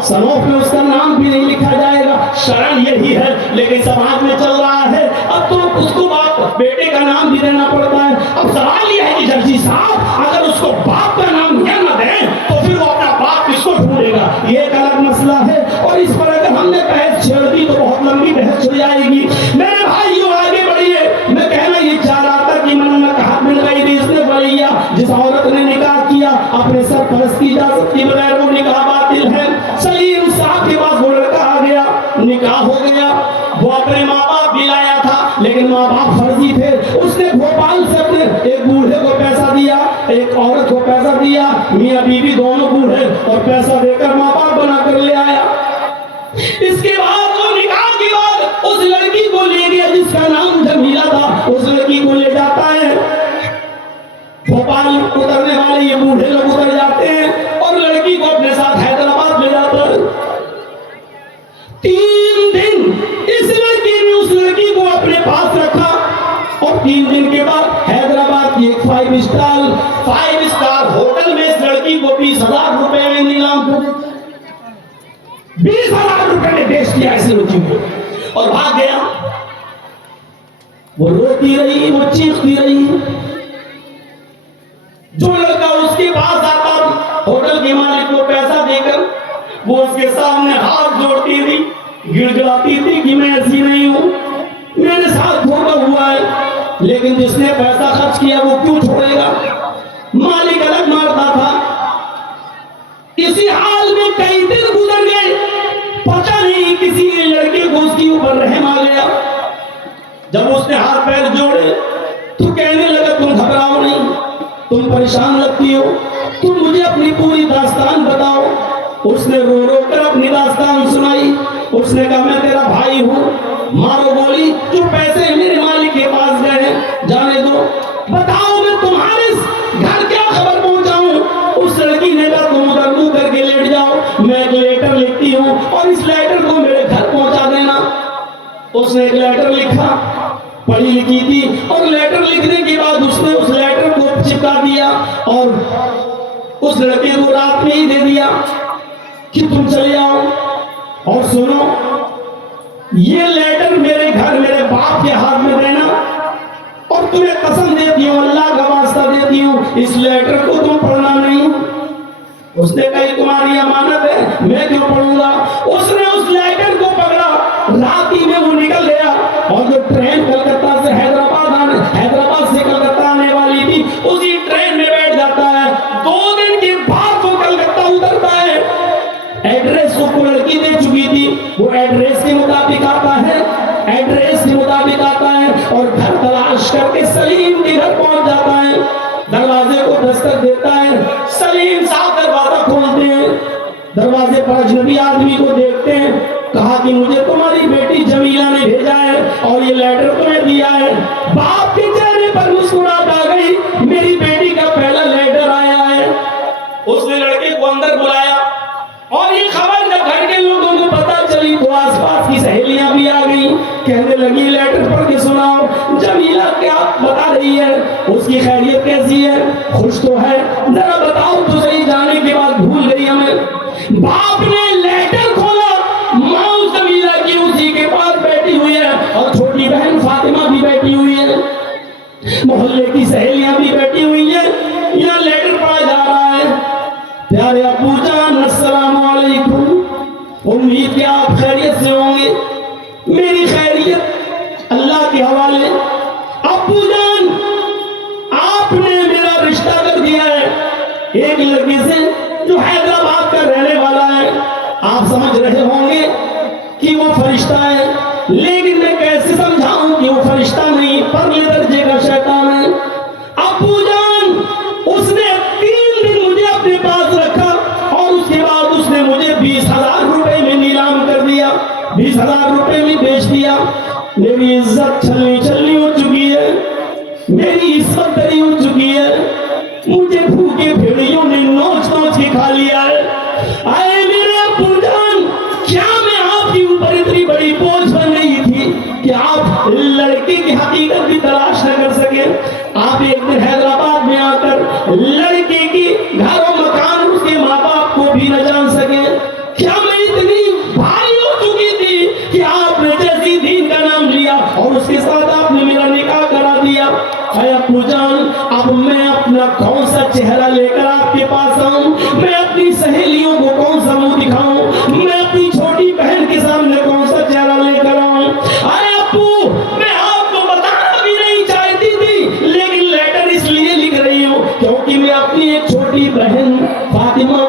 سنوف میں اس کا نام بھی نہیں لکھا جائے گا. شرعاً یہی ہے, لیکن سماج میں چل رہا ہے اب تو اس کو باپ بیٹے کا نام بھی دینا پڑتا ہے. اب سوال یہ ہے کہ جرسی صاحب اگر اس کو باپ کا نام کیا نہ دیں تو پھر وہ اپنا باپ کس کو ڈھونڈے گا, یہ ایک الگ مسئلہ ہے. اور اس پر اگر ہم نے بحث چھیڑ دی تو اجازت کے بغیر وہ نکاح باطل ہے۔ سلیم صاحب کے پاس وہ لڑکا آ گیا، نکاح ہو گیا، وہ اپنے ماں باپ بھی لایا تھا لیکن ماں باپ فرضی تھے۔ اس نے بھوپال سے اپنے ایک بوڑھے کو پیسہ دیا، ایک عورت کو پیسہ دیا، میاں بیوی دونوں بوڑھے، اور پیسہ دے کر ماں باپ بنا کر لے آیا۔ اس کے بعد وہ نکاح کے بعد اس لڑکی کو لے گیا جس کا نام جمیلہ تھا، اس لڑکی کو لے جاتا ہے۔ بھوپال اترنے والے یہ بوڑھے لوگ اتر جاتے ہیں اور لڑکی کو اپنے ساتھ حیدرآباد لے جاتا ہے۔ 3 دن اس لڑکی نے اس لڑکی کو اپنے پاس رکھا اور 3 دن کے بعد حیدرآباد کی ایک 5 اسٹار ہوٹل میں اس لڑکی کو 20,000 روپے میں نیلام کر دیا۔ 20,000 روپے میں بیچ دیا اس لڑکی کو اور بھاگ گیا۔ وہ روتی رہی، وہ چیختی رہی۔ جو لڑکا اس کے پاس آتا ہوٹل کے مالک کو پیسہ دے کر، وہ اس کے سامنے ہاتھ جوڑتی تھی، گڑ گڑاتی تھی کہ میں ایسی نہیں ہوں، میرے ساتھ دھوکا ہوا ہے، لیکن جس نے پیسہ خرچ کیا وہ کیوں چھوڑے گا؟ مالک الگ مارتا تھا۔ اسی حال میں کئی دن گزر گئے، پتہ نہیں کسی لڑکے کو اس کے اوپر رحم آ گیا۔ جب اس نے ہاتھ پیر جوڑے تو کہنے لگا تم گھبراؤ نہیں، تم پریشان لگتی ہو، تم مجھے اپنی پوری داستان بتاؤ۔ اس نے رو رو کر اپنی داستان سنائی۔ اس نے کہا میں تیرا بھائی ہوں۔ مارو گولی، جو پیسے میرے مالک کے پاس گئے ہیں جانے دو، بتاؤ میں تمہارے گھر کیا خبر پہنچاؤں؟ اس لڑکی نے کہا تم ادھر منہ کر کے لیٹ جاؤ، میں ایک لیٹر لکھتی ہوں اور اس لیٹر کو میرے گھر پہنچا دینا۔ اس نے ایک لیٹر لکھا، پڑھی لکھی تھی، اور لیٹر لکھنے کے بعد اس نے اس لیٹر کو چپکا دیا اور اس لڑکے کو رات میں ہی دے دیا کہ تم چلے آؤ اور سنو، یہ لیٹر میرے گھر میرے باپ کے ہاتھ میں دینا، اور تمہیں قسم دیتی ہوں، اللہ کا واسطہ دیتی ہوں، اس لیٹر کو تم پڑھنا نہیں۔ اس نے کہا تمہاری امانت ہے، میں کیوں پڑھوں گا؟ اس نے اس لیٹر کو پکڑا، رات ہی میں وہ نکل گیا، اور جو ٹرین کلکتہ سے حیدرآباد سے کلکتہ آنے والی تھی اسی ٹرین میں بیٹھ جاتا ہے۔ 2 دن کے بعد وہ کلکتہ اترتا ہے۔ ایڈریس اس کو لڑکی دے چکی تھی، وہ ایڈریس کے مطابق آتا ہے، اور گھر تلاش کر کے سلیم کے گھر پہنچ جاتا ہے۔ دروازے کو دستک دیتا ہے، سلیم صاحب دروازہ کھولتے ہیں، دروازے پر اجنبی آدمی کو دیکھتے ہیں۔ کہا کہ مجھے تمہاری بیٹی جمیلہ نے بھیجا ہے اور یہ لیٹر تمہیں دیا ہے۔ باپ کے چہرے پر مسکراہٹ آ گئی، میری بیٹی کا پہلا لیٹر آیا ہے۔ اس نے لڑکے کو اندر بلایا اور یہ خبر جب گھر کے لوگوں کو پتا چلی تو آس پاس کی سہیلیاں بھی آ گئیں، کہنے لگی لیٹر پڑھ کے سناؤ، جمیلہ کیا بتا رہی ہے، اس کی خیریت کیسی ہے، خوش تو ہے، ذرا بتاؤ تو صحیح، جانے کے بعد بھول گئی ہمیں۔ باپ نے لیٹر کھولا، ماں جمیلہ کی اسی کے پاس بیٹھی ہوئی ہے اور چھوٹی بہن فاطمہ بھی بیٹھی ہوئی ہے، محلے کی سہیلیاں بھی بیٹھی ہوئی ہیں، یہاں لیٹر پڑھا جا رہا ہے۔ پیارے ابو جان السلام علیکم، امید کہ آپ خیریت سے ہوں گے، میری خیریت اللہ کے حوالے۔ ابو جان آپ نے میرا رشتہ کر دیا ہے ایک لڑکی سے جو حیدرآباد کا رہنے والا ہے، آپ سمجھ رہے ہوں گے کہ وہ فرشتہ ہے، لیکن میں کیسے سمجھاؤں کہ وہ فرشتہ نہیں، پرلے درجے کا شیطان ہے۔ ابو جان اس نے 3 دن مجھے اپنے پاس رکھا اور اس کے بعد اس نے مجھے 20,000 روپے میں نیلام کر دیا، 20,000 روپے میں بیچ دیا۔ میری عزت چھلنی چھلنی ہو چکی ہے، میری عزت دری ہو چکی ہے، مجھے بھوکے بھیڑیوں نے نوچ نوچ کے کھا لیا ہے۔ آئے میرے ابو جان، کیا میں آپ کے اوپر اتنی بڑی بوجھ بن گئی تھی کہ آپ لڑکی کی حقیقت بھی تلاش نہ کر سکے؟ آپ ایک دن حیدرآباد میں آ کر لڑکی کی گھر و مکان اس کے ماں باپ کو بھی نہ جان سکے؟ کیا میں اتنی بھاری ہو چکی تھی کہ آپ نے جیسی دین کا نام لیا اور اس کے ساتھ آپ نے میرا نکاح کرا دیا؟ اے ابو جان، اب میں اپنا کون سا چہرہ لے کر آپ کے پاس آؤں؟ میں اپنی سہیلیوں کو کون سا منہ دکھاؤں؟ میں اپنی چھوٹی بہن کے سامنے کون سا چہرہ لے کر آؤں؟ اے ابو، میں آپ کو بتانا بھی نہیں چاہتی تھی، لیکن لیٹر اس لیے لکھ رہی ہوں کیونکہ میں اپنی ایک چھوٹی بہن فاطمہ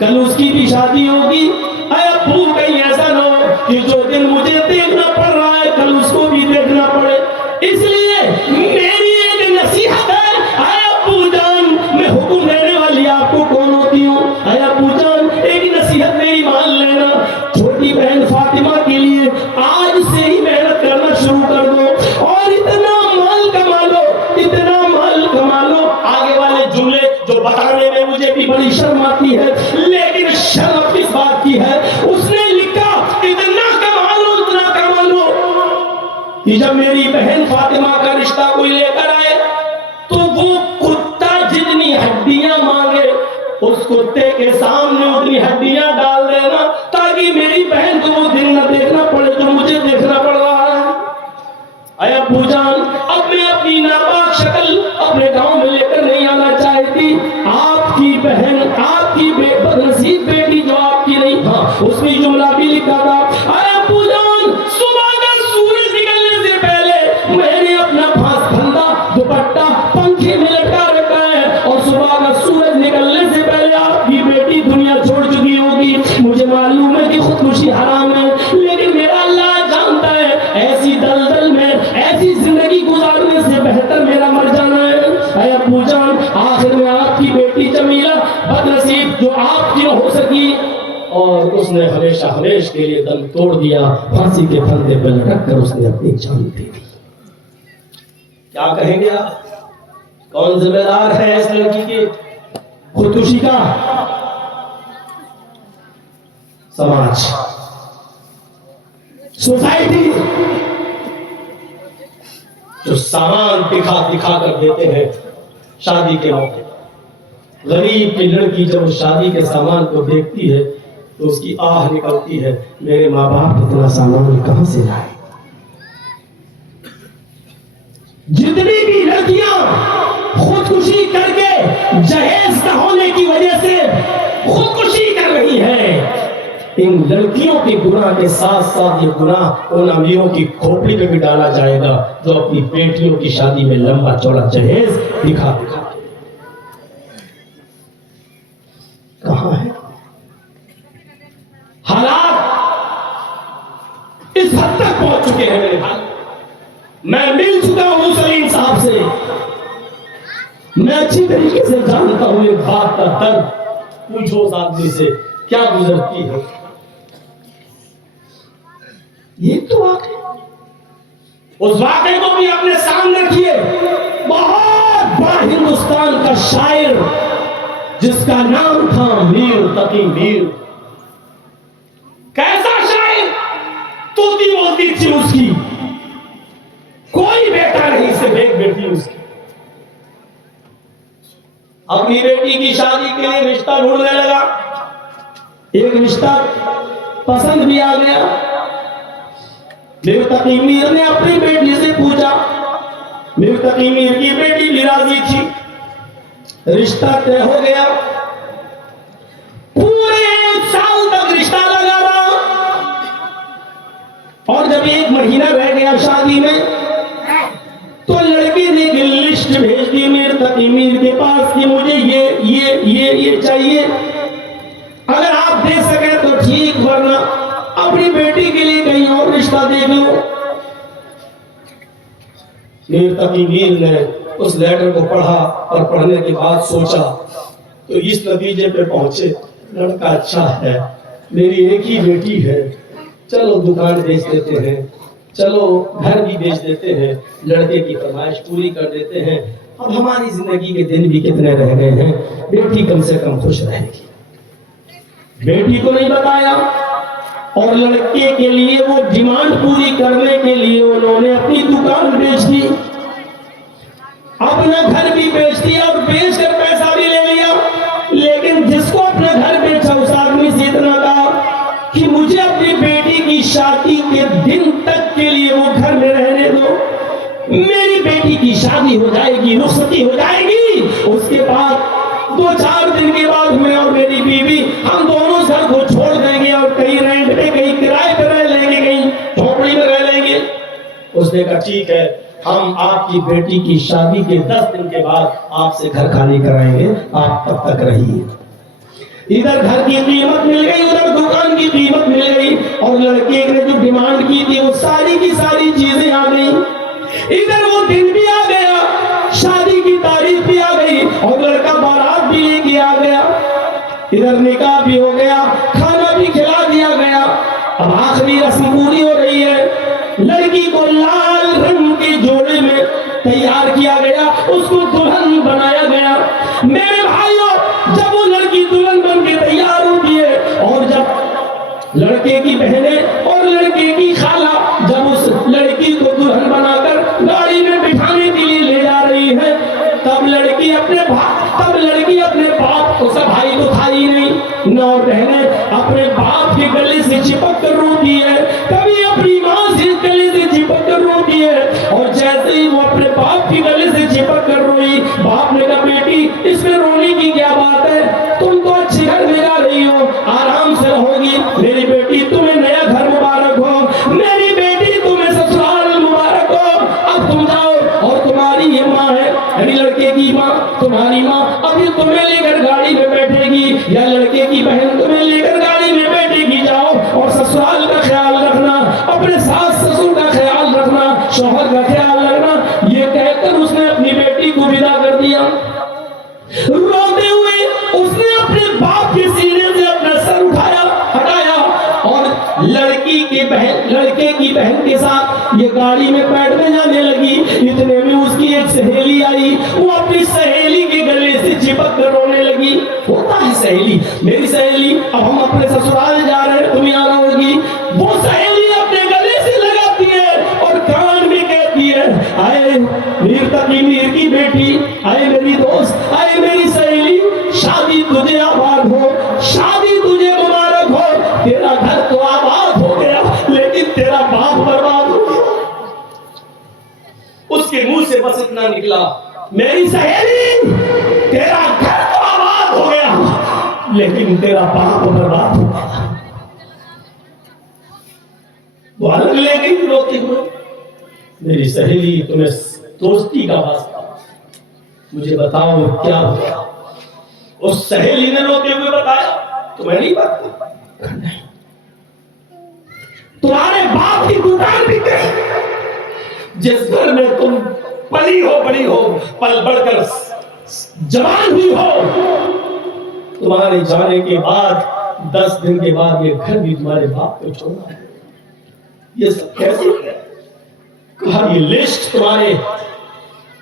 کل اس کی بھی شادی ہوگی. اے ابو کہیں ایسا نہ ہو کہ جو دن مجھے دیکھنا پڑ رہا ہے کل اس کو بھی دیکھنا پڑے. اس لیے میری ایک نصیحت ہے. اے ابو جان, میں حکم دینے والی آپ کو کون ہوتی ہوں؟ اے ابو جان, ایک نصیحت میری مان لینا. چھوٹی بہن فاطمہ کے لیے آج سے ہی محنت کرنا شروع کر دو اور اتنا مال کما لو, اتنا مال کما لو. آگے والے جملے جو بتانے میں مجھے بھی بڑی شرم آتی ہے, لیکن شرم کس بات کی ہے؟ اس نے لکھا اتنا کما لو, اتنا کما لو کہ جب میری بہن فاطمہ کا رشتہ کوئی لے کر آئے تو وہ کتا جتنی ہڈیاں مانگے اس کتے کے سامنے اتنی ہڈیاں ڈال دینا تاکہ میری بہن کو وہ دن نہ دیکھنا پڑے جو مجھے دیکھنا پڑ رہا ہے. اے ابو جان, اب میں اپنی ناپاک شکل اپنے گاؤں میں لے کر نہیں آنا چاہتی. آپ کی بہن, آپ کی بدنصیب بیٹی جو آپ کی نہیں, ہاں اس نے جملہ بھی لکھا تھا. اے ابو جان, صبح کا سورج نکلنے سے پہلے میں نے اپنا پھانس پھندا دوپٹہ پنکھے میں لٹکا رکھا ہے اور صبح کا سورج نکلنے سے پہلے آپ کی بیٹی دنیا چھوڑ چکی ہوگی. مجھے معلوم ہے کہ خودکشی حرام ہے, لیکن میرا اللہ جانتا ہے ایسی دلدل میں ایسی زندگی گزارنے سے بہتر میرا مر جانا ہے. اے ابو جان, آخر میں آپ کی بیٹی جمیلہ بدنصیب جو آپ کی ہو سکی اور اس نے ہمیشہ ہمیش کے لیے دم توڑ دیا, پھانسی کے پھندے پہ لٹک کر اس نے اپنی جان دے دی. کیا کہیں گے آپ؟ کون ذمہ دار ہے اس لڑکی کی خودکشی کا؟ سماج, سوسائٹی, جو سامان دکھا دکھا کر دیتے ہیں شادی کے موقع. غریب کی لڑکی جب شادی کے سامان کو دیکھتی ہے تو اس کی آہ نکلتی ہے, میرے ماں باپ اتنا سامان کہاں سے لائے؟ جتنی بھی لڑکیاں خودکشی کر کے جہیز نہ ہونے کی وجہ سے خودکشی کر رہی ہیں, ان لڑکیوں کے گناہ کے ساتھ ساتھ یہ گناہ ان امیروں کی کھوپڑی پہ بھی ڈالا جائے گا جو اپنی بیٹیوں کی شادی میں لمبا چوڑا جہیز دکھا دکھا. کہاں ہے حالات؟ اس حد تک پہنچ چکے ہیں میرے بھائی. میں مل چکا ہوں سلیم صاحب سے, میں اچھی طریقے سے جانتا ہوں یہ بات کا درد. پوچھو اس آدمی سے کیا گزرتی ہے. یہ تو واقعہ, اس واقعے کو بھی اپنے سامنے رکھیے. بہت بڑا ہندوستان کا شاعر جس کا نام تھا میر تقی میر. کیسا شاعر, طوطی بولتی تھی اس کی, کوئی بیٹا نہیں, صرف ایک بیٹی اس کی. اپنی بیٹی کی شادی کے لیے رشتہ ڈھونڈنے لگا. ایک رشتہ پسند بھی آ گیا. میر تقی میر نے اپنی بیٹی سے پوچھا, میر تقی میر کی بیٹی بھی راضی تھی. رشتہ طے ہو گیا. پورے 1 سال تک رشتہ لگا رہا اور جب 1 مہینہ رہ گیا شادی میں تو لڑکی نے ایک لسٹ بھیج دی میر تقی میر کے پاس کہ مجھے یہ چاہیے, اگر آپ دے سکیں تو ٹھیک, ورنہ اپنی بیٹی کے لیے کہیں اور رشتہ دیکھ لو. میر تقی میر نے اس لیٹر کو پڑھا اور پڑھنے کے بعد سوچا تو اس نتیجے پہ پہنچے, لڑکا اچھا ہے, میری ایک ہی بیٹی ہے, چلو دکان بیچ دیتے ہیں, چلو گھر بھی بیچ دیتے ہیں, لڑکے کی فرمائش پوری کر دیتے ہیں. اب ہماری زندگی کے دن بھی کتنے رہ گئے ہیں, بیٹی کم سے کم خوش رہے گی. بیٹی کو نہیں بتایا اور لڑکے کے لیے وہ ڈیمانڈ پوری کرنے کے لیے انہوں نے اپنی دکان بیچ دی, اپنا گھر بھی بیچ دیا اور بیچ کر پیسہ بھی لے لیا. لیکن جس کو اپنا گھر بیچا اس آدمی سے اتنا کہا کہ مجھے اپنی بیٹی کی شادی کے دن تک کے لیے وہ گھر میں رہنے دو, میری بیٹی کی شادی ہو جائے گی, رخصتی ہو جائے گی, اس کے بعد 2-4 دن کے بعد میں اور میری بیوی ہم دونوں گھر کو چھوڑ دیں گے اور کہیں رینٹ پہ, کہیں کرائے پہ رہ لیں گے, کہیں جھوپڑی میں رہ لیں گے. اس نے کہا ٹھیک ہے, ہم آپ کی بیٹی کی شادی کے 10 دن کے بعد آپ سے گھر خالی کرائیں گے, آپ تب تک رہیے. ادھر گھر کی قیمت مل گئی، ادھر دکان کی قیمت مل گئی، اور لڑکے نے جو ڈیمانڈ کی تھی وہ ساری کی ساری چیزیں آ گئی۔ ادھر وہ دن بھی آ گیا، شادی کی تاریخ بھی آ گئی، اور لڑکا بارات بھی لے کے آ گیا، ادھر نکاح بھی ہو گیا، کھانا بھی کھلا دیا گیا۔ اب آخری رسم پوری ہو رہی ہے، لڑکی کو لال رنگ کے جوڑے میں تیار کیا گیا، اس کو دلہن بنایا گیا۔ میرے بھائیوں، جب وہ لڑکی دلہن بن کے تیار ہوتی ہے، اور جب لڑکے کی بہنیں اور لڑکے کی خالہ جب اس لڑکی کو دلہن بنا کر گاڑی میں بٹھانے کے لیے لے جا رہی ہے، تب لڑکی اپنے باپ، اس کا بھائی تو تھا ہی نہیں، نہ بہنیں اپنے باپ کے گلے سے چپک کر روتی ہے، کبھی اپنی ماں سے گلے سے چپک کر روتی ہے، اور جیسے ہی وہ اپنے باپ کے گلے سے چپک کر روئی، باپ نے کہا بیٹی اس میں رونے کی کیا بات ہے، تم تو اچھے گھر میں جا رہی ہو، آرام سے رہو گی، میری بیٹی تمہیں نیا گھر مبارک ہو، میری بیٹی تمہیں سسرال مبارک ہو، اب تم جاؤ، اور تمہاری یہ ماں ہے، یعنی لڑکے کی ماں، تمہاری ماں ابھی تمہیں لے کر گاڑی میں بیٹھے گی، یا لڑکے کی بہن تمہیں لے کر گاڑی میں بیٹھے گی، جاؤ اور سسرال کا خیال رکھنا، اپنے ساس سسر کا خیال رکھنا، شوہر کا خیال رکھنا۔ یہ کہہ کر اس نے اپنی بیٹی کو ودا کر دیا۔ روتے ہوئے اس نے اپنے باپ کے سینے سے اپنا سر ہٹایا، اور لڑکے کی بہن کے ساتھ یہ گاڑی میں بیٹھنے جانے لگی۔ اتنے میں اس کی ایک سہیلی آئی، وہ اپنی سہیلی کے گلے سے چپک کر رونے لگی۔ ہوتا ہے سہیلی، میری سہیلی، اب ہم اپنے سسرال جا رہے ہیں، تم یہاں رہو گی۔ وہ سہیلی اپنے گلے سے لگاتی ہے اور کان میں کہتی ہے، آئے میر تقی میر کی بیٹی، آئے میری دوست، آئے میری سہیلی، شادی تجھے آباد ہو، شادی تجھے مبارک ہو، تیرا گھر تو آباد ہو گیا لیکن تیرا باپ برباد ہو گیا۔ اس کے منہ سے بس اتنا نکلا، میری سہیلی تیرا گھر تو آباد ہو گیا لیکن تیرا باپ برباد ہو گیا۔ وہ الگ لے گئی روتے ہوئے، میری سہیلی تمہیں دوستی کا واسطہ، مجھے بتاؤ کیا ہوا۔ اس سہیلی نے روتے ہوئے بتایا، تمہیں نہیں پتا، تمہارے باپ کی دکان بک گئی، جس گھر میں تم پلی ہو بڑی ہو، پل بڑھ کر جوان ہوئی ہو، تمہارے جانے کے بعد 10 دن کے بعد یہ گھر بھی تمہارے باپ کو چھوڑا ہے۔ یہ سب کیسے ہے؟ کہا یہ لسٹ تمہارے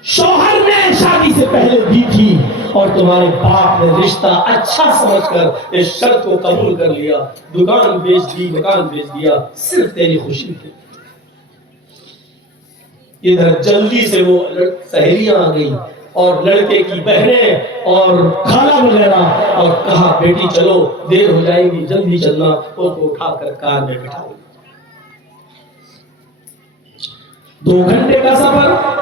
شوہر نے شادی سے پہلے دی تھی، اور تمہارے باپ نے رشتہ اچھا سمجھ کر اس شرط کو قبول کر لیا، دکان بیچ دی، مکان بیچ دیا، صرف تیری خوشی تھی۔ ادھر جلدی سے وہ سہیلیاں آ گئی اور لڑکے کی بہنیں اور خالہ وغیرہ، اور کہا بیٹی چلو دیر ہو جائے گی، جلدی چلنا، اس کو اٹھا کر کار میں بٹھا دیا۔ 2 گھنٹے کا سفر،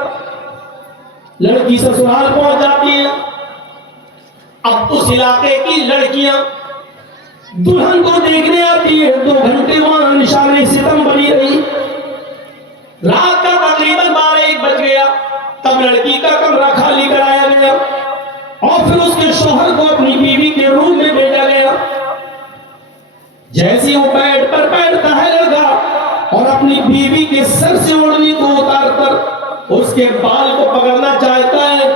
لڑکی سسرال پہنچ جاتی ہے۔ اب اس علاقے کی لڑکیاں دلہن کو دیکھنے آتی ہے، 2 گھنٹے وہاں نشان ستم بنی رہی۔ رات کا تقریباً 12-1 بج گیا، تب لڑکی کا کمرہ خالی کرایا گیا، اور پھر اس کے شوہر کو اپنی بیوی کے روم میں بھیجا گیا۔ جیسے وہ بیڈ پر بیٹھتا ہے لڑکا، اور اپنی بیوی کے سر سے اوڑھنی کو اتار کر اس کے بال کو پکڑنا چاہتا ہے،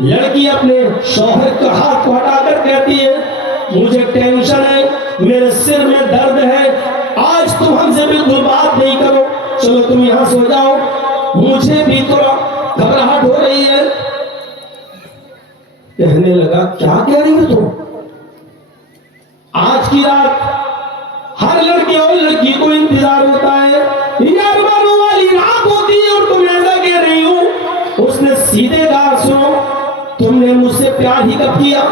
لڑکی اپنے شوہر کا ہاتھ کو ہٹا کر کہتی ہے، مجھے ٹینشن ہے، میرے سر میں درد ہے، آج تم ہم سے بالکل بات نہیں کرو، چلو تم یہاں سو جاؤ، مجھے بھی تھوڑا گھبراہٹ ہو رہی ہے۔ کہنے لگا کیا کہہ رہی ہو تم؟ آج کی رات ہر لڑکے اور لڑکی کو انتظار ہوتا ہے، یہ ارمانوں والی رات ہوتی ہے اور تم ایسا کہہ رہی ہو۔ اس نے سیدھے کہا سنو، تم نے مجھ سے پیار ہی کب کیا؟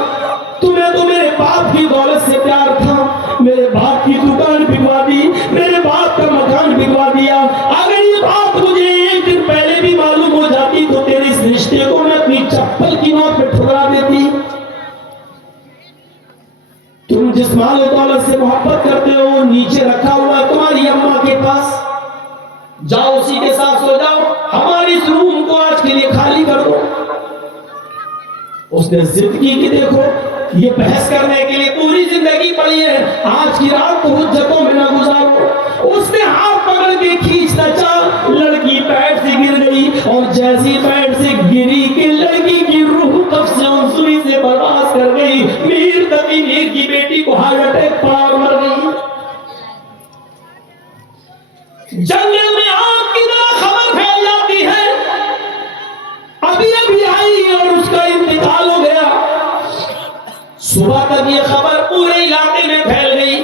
تمہیں تو میرے باپ کی دولت سے پیار تھا، میرے باپ کی دکان بکوا دی، میرے باپ کا مکان بکوا دیا، اگر یہ بات مجھے 1 دن پہلے بھی معلوم ہو جاتی تو تیرے اس رشتے کو میں اپنی چپل کی نوک پہ ٹھکرا دیتی۔ تم جس مال و دولت سے محبت کرتے ہو وہ نیچے رکھا ہوا ہے تمہاری اماں کے پاس، جاؤ اسی کے ساتھ سو جاؤ، ہمارے اس روم کو آج کے لیے خالی کر دو۔ اس نے ضد کی کہ دیکھو یہ بحث کرنے کے لیے پوری زندگی پڑی ہے، آج کی رات کو حجتوں میں نہ گزارو۔ اس نے ہاتھ پکڑ کے کھینچتا چاہ، لڑکی بیڈ سے گر گئی، اور جیسی بیڈ سے گری کہ لڑکی کی روح قبض عنصری سے برباد کر گئی۔ میر تقی میر کی بیٹی کو ہارٹ اٹیک پڑا اور مر گئی۔ جنگل میں آگ کی طرح خبر پھیل جاتی ہے، ابھی ابھی آئی اور اس کا انتقال ہو گیا۔ صبح تک یہ خبر پورے علاقے میں پھیل گئی۔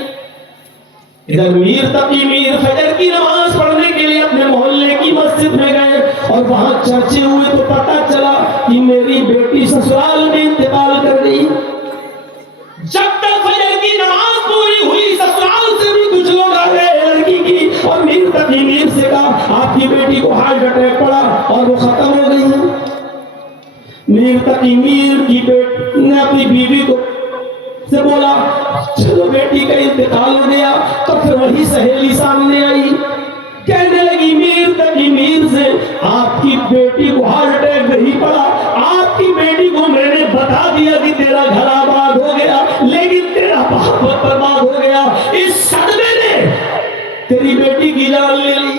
ادھر میر تقی میر فجر کی نماز پڑھنے کے لیے اپنے محلے کی مسجد میں گئے، اور وہاں چرچے ہوئے تو پتہ چلا کہ میری بیٹی سسرال میں انتقال کر گئی۔ جب تک فجر کی نماز پوری ہوئی، سسرال سے بھی کچھ لوگ آ گئے لڑکی کی، اور میر تقی میر سے کہا آپ کی بیٹی کو ہارٹ اٹیک پڑا اور وہ ختم ہو گئی ہے۔ میر تقی میر کی بیٹی نے اپنی بیوی کو سے بولا چلو بیٹی کا انتقال ہو گیا، تو پھر وہی سہیلی سامنے آئی، کہنے لگی میر تقی میر سے آپ کی بیٹی کو ہارٹ اٹیک نہیں پڑا، آپ کی بیٹی کو میں نے بتا دیا کہ تیرا گھر آباد ہو گیا، لیکن تیرا باپ برباد ہو گیا۔ اس صدمے نے تیری بیٹی کی جان لے لی۔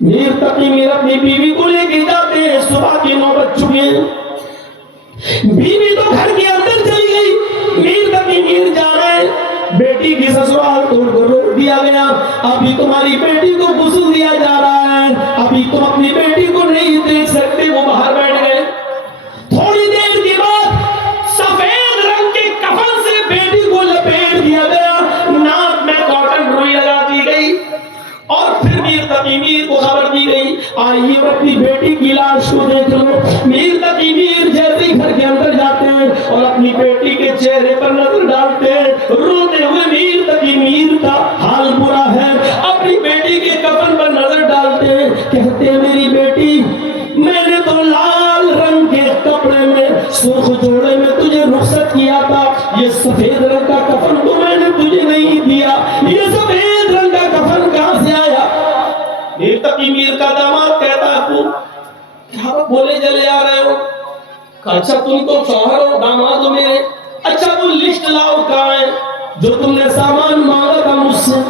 میر تقی میر اپنی بیوی کو لے کے جاتے ہیں، صبح کی 9 بج چکے ہیں، بیوی تو گھر کے اندر چلی گئی، میر تقی میر جا رہے ہیں، بیٹی کی سسرال توڑ کو روک دیا گیا، ابھی تمہاری بیٹی کو غسل دیا جا رہا ہے، ابھی تم اپنی بیٹی کو نہیں دیکھ سکتے۔ وہ باہر بیٹھ گئے، تھوڑی دیر کے بعد سفید رنگ کے کفن سے بیٹی کو لپیٹ دیا گیا، ناک میں کاٹن روئی لگا دی گئی، اور پھر میر تقی میر کو خبر دی گئی آئیے اپنی بیٹی کی لاش کو دیکھ لو۔ میر تقی میر جیسے ہی گھر کے اندر جاتے ہیں اور اپنی بیٹی کے چہرے پر نظر ڈالتے ہیں، روتے ہوئے میر تقی میر کا حال برا ہے، اپنی بیٹی کے کفن پر نظر ڈالتے ہیں، کہتے ہیں میری بیٹی میں نے تو لال رنگ کے کپڑے میں سرخ جوڑے میں تجھے رخصت کیا تھا، یہ سفید رنگ کا کفن تو میں نے تجھے نہیں دیا، یہ سفید رنگ کا کفن کہاں سے آیا؟ میر تقی میر کا داماد کہتا ہے تو کیا بولے چلے آ رہے ہو؟ اچھا تم تو شوہر ہو داماد ہو میرے، اچھا وہ لسٹ لاؤ کہاں ہے جو تم نے سامان مانگا تھا مجھ سے؟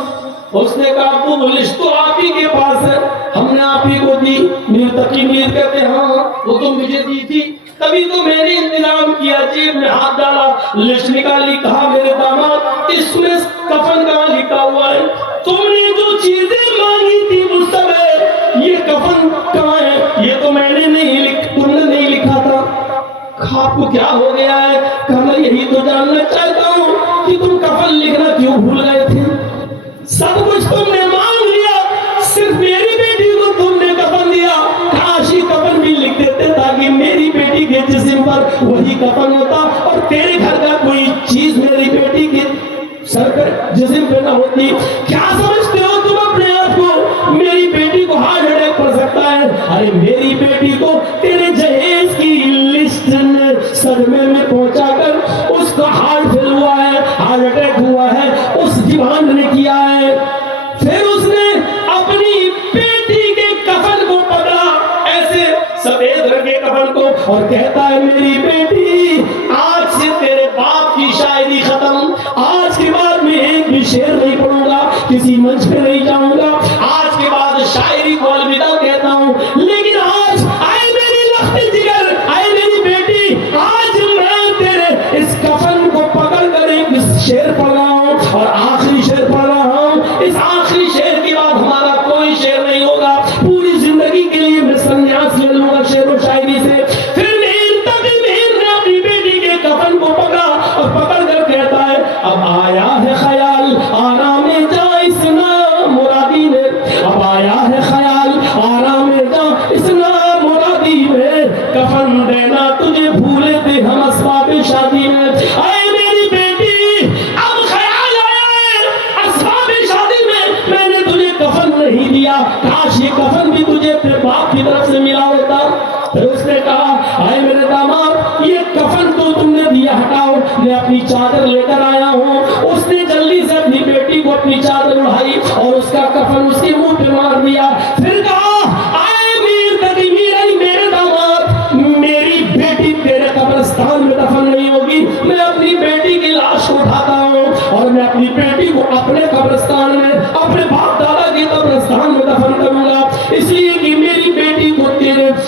اس نے کہا وہ لسٹ تو آپ ہی کے پاس ہے، ہم نے آپ ہی کو دی۔ میر تقی میر کہتے ہیں ہاں وہ تو مجھے دی تھی، تبھی تو میں نے انتظام کیا، جیب میں ہاتھ ڈالا، لسٹ نکالی، کہا میرے داماد اس میں کفن کہاں لکھا ہوا ہے؟ تم نے جو چیزیں مانگی تھی مجھ سے یہ کفن کہاں ہے؟ یہ تو میں نے تم نے نہیں لکھا تھا۔ آپ کو کیا ہو گیا ہے؟ کہا میں یہی تو جاننا چاہتا ہوں کہ تم کفن لکھنا کیوں بھول گئے تھے؟ سب کچھ تم نے مانگ لیا، صرف میری بیٹی کو تم نے کفن دیا، کاش ہی کفن بھی لکھ دیتے تاکہ میری بیٹی کے جسم پر وہی کفن ہوتا اور تیرے گھر کا کوئی چیز میری بیٹی کے سر پہ جسم پہ نہ ہوتی۔ کیا سمجھتے ہو تم اپنے آپ کو؟ میری بیٹی کو ہارٹ اٹیک پڑ سکتا ہے، ارے میری بیٹی کو تیرے جہیز کی لسٹ نے صدمے میں پہنچا کر اس کا ہارٹ فیل ہوا ہے، ہارٹ اٹیک ہوا ہے، اس دیوان نے کیا ہے۔ پھر اس نے اپنی بیٹی کے کفن کو پکڑا، ایسے سفید رنگ کے کفن کو، اور کہتا ہے میری بیٹی آج سے تیرے باپ کی شاعری ختم، آج کے بعد میں ایک بھی شعر نہیں پڑھوں گا، کسی منچ پہ نہیں جاؤں گا، آج کے بعد شاعری کو الوداع کہتا ہوں، لیکن آج آئے میری لخت جگر، آئے میری بیٹی، آج میں تیرے اس کفن کو پکڑ کر ایک شعر پڑھ رہا ہوں اور آخری شعر پڑھ رہا ہوں، اس آخری شعر کے بعد ہمارا کوئی شعر نہیں ہوگا، پوری زندگی کے لیے میں سنیاس لے لوں گا شعر و شاعری سے۔ پھر میر تقی میر نے اپنی بیٹی کے کفن کو پکڑا اور پکڑ کر کہتا ہے اب آیا ہے خیال آرام جا اس نام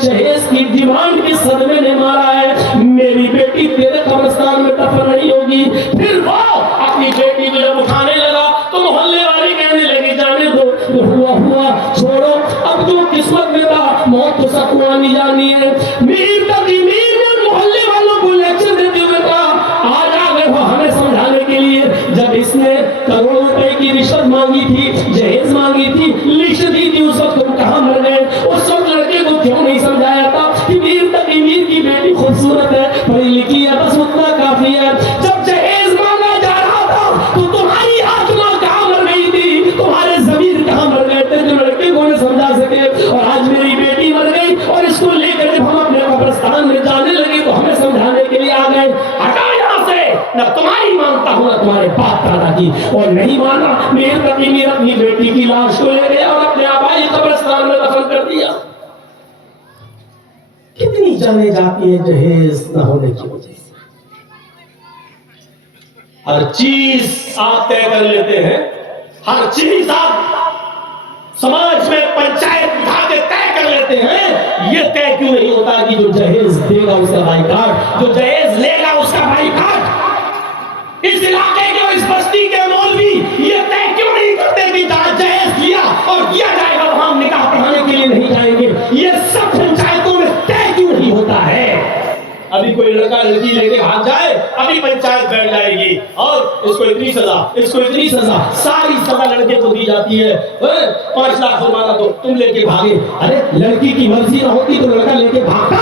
جہیز کی ڈیمانڈ کی صدمے نے مارا ہے، میری بیٹی تیرے قبرستان میں دفن نہیں ہوگی۔ پھر وہ اپنی بیٹی کو جب اٹھانے لگا تو محلے والے کہنے لگے جانے دو، جو ہوا چھوڑو، اب جو قسمت میں تھا موت تو سب کو آنی جانی ہے۔ میر تقی میر نے محلے والوں کو لیکچر دیتے ہوئے کہا آج آ گئے ہو ہمیں سمجھانے کے لیے، جب اس نے کروڑوں روپے کی رشوت مانگی تھی، جہیز مانگی تھی، لسٹ دی تھی، اس وقت تم کہاں مر گئے؟ اس وقت لڑکے کو کیوں نہیں سمجھایا تھا کہ میر تقی میر کی بیٹی خوبصورت ہے، پڑھی لکھی ہے، بس اتنا کافی ہے۔ جب جہیز مانگا جا رہا تھا تو تمہاری آتما کہاں مر گئی تھی، تمہارے ضمیر کہاں مر گئے تھے جو لڑکے کو نہ سمجھا سکے؟ اور آج میری بیٹی مر گئی اور اس کو لے کر جب ہم اپنے قبرستان میں جانے لگے تو ہمیں سمجھانے کے لیے آ گئے۔ ہٹا یہاں سے، نہ تمہاری مانتا ہوں نہ تمہارے باپ دادا کی، اور نہیں مانا میر تقی میر اپنی بیٹی کی لاش کو لے گیا اور اپنے آبائی قبرستان میں دفن کر دیا۔ کتنی جانیں جاتی ہیں جہیز نہ ہونے کی وجہ سے۔ ہر چیز آپ طے کر لیتے ہیں، ہر چیز آپ سماج میں پنچایت اٹھا کے طے کر لیتے ہیں، یہ طے کیوں نہیں ہوتا کہ جو جہیز دے گا اس کا بائی کاٹ، جو جہیز لے گا اس کا بائی کاٹ؟ اس علاقے کے اس بستی کے مولوی یہ طے کیوں نہیں کرتے کہ جہاں جہیز لیا اور کیا جائے گا وہاں نکاح پڑھانے کے لیے نہیں جائیں گے؟ یہ سب پنچایتوں میں طے کیوں نہیں ہوتا ہے؟ ابھی کوئی لڑکا لڑکی لے کے بھاگ جائے، ابھی پنچایت بیٹھ جائے گی اور اس کو اتنی سزا، اس کو اتنی سزا، ساری سزا لڑکے کو دی جاتی ہے، 5 لاکھ جرمانہ دو، تم لے کے بھاگے۔ ارے لڑکی کی مرضی نہ ہوتی تو لڑکا لے کے بھاگتا،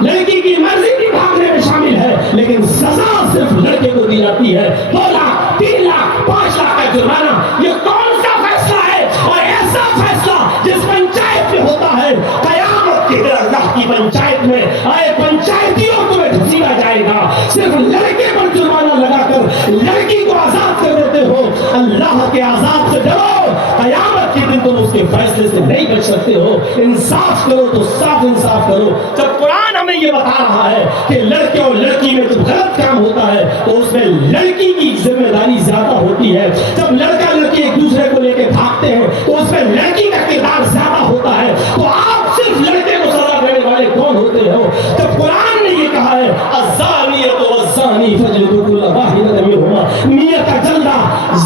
لڑکی کی مرضی بھی بھاگنے میں شامل ہے، لیکن سزا صرف لڑکے کو دی جاتی ہے۔ 2 لاکھ 3 لاکھ 5 لاکھ کا جرمانہ، یہ کون سا فیصلہ ہے؟ اور ایسا فیصلہ جس پنچایت میں ہوتا ہے، قیامت کے دن اللہ کی پنچایت میں آئے پنچایتیوں کو گھسیٹا جائے گا۔ صرف لڑکے پر جرمانہ لگا کر لڑکی کو آزاد کر دیتے ہو، اللہ کے عذاب سے ڈرو، قیامت کے دن تم اس کے فیصلے سے نہیں بچ سکتے ہو۔ انصاف کرو تو صاف انصاف کرو۔ جب قرآن ہمیں یہ بتا رہا ہے کہ لڑکے اور لڑکی میں جب غلط کام ہوتا ہے تو اس میں لڑکی کی ذمہ داری زیادہ ہوتی ہے، جب لڑکا لڑکی ایک دوسرے کو لے کے بھاگتے ہیں تو اس میں لڑکی کا کردار زیادہ ہوتا ہے، تو آپ صرف لڑکے کو سزا دینے والے کون ہوتے ہو؟ جب قرآن نے یہ کہا ہے الزانیۃ والزانی فاجلدوا کل واحد منہما، میاں کا جلدہ،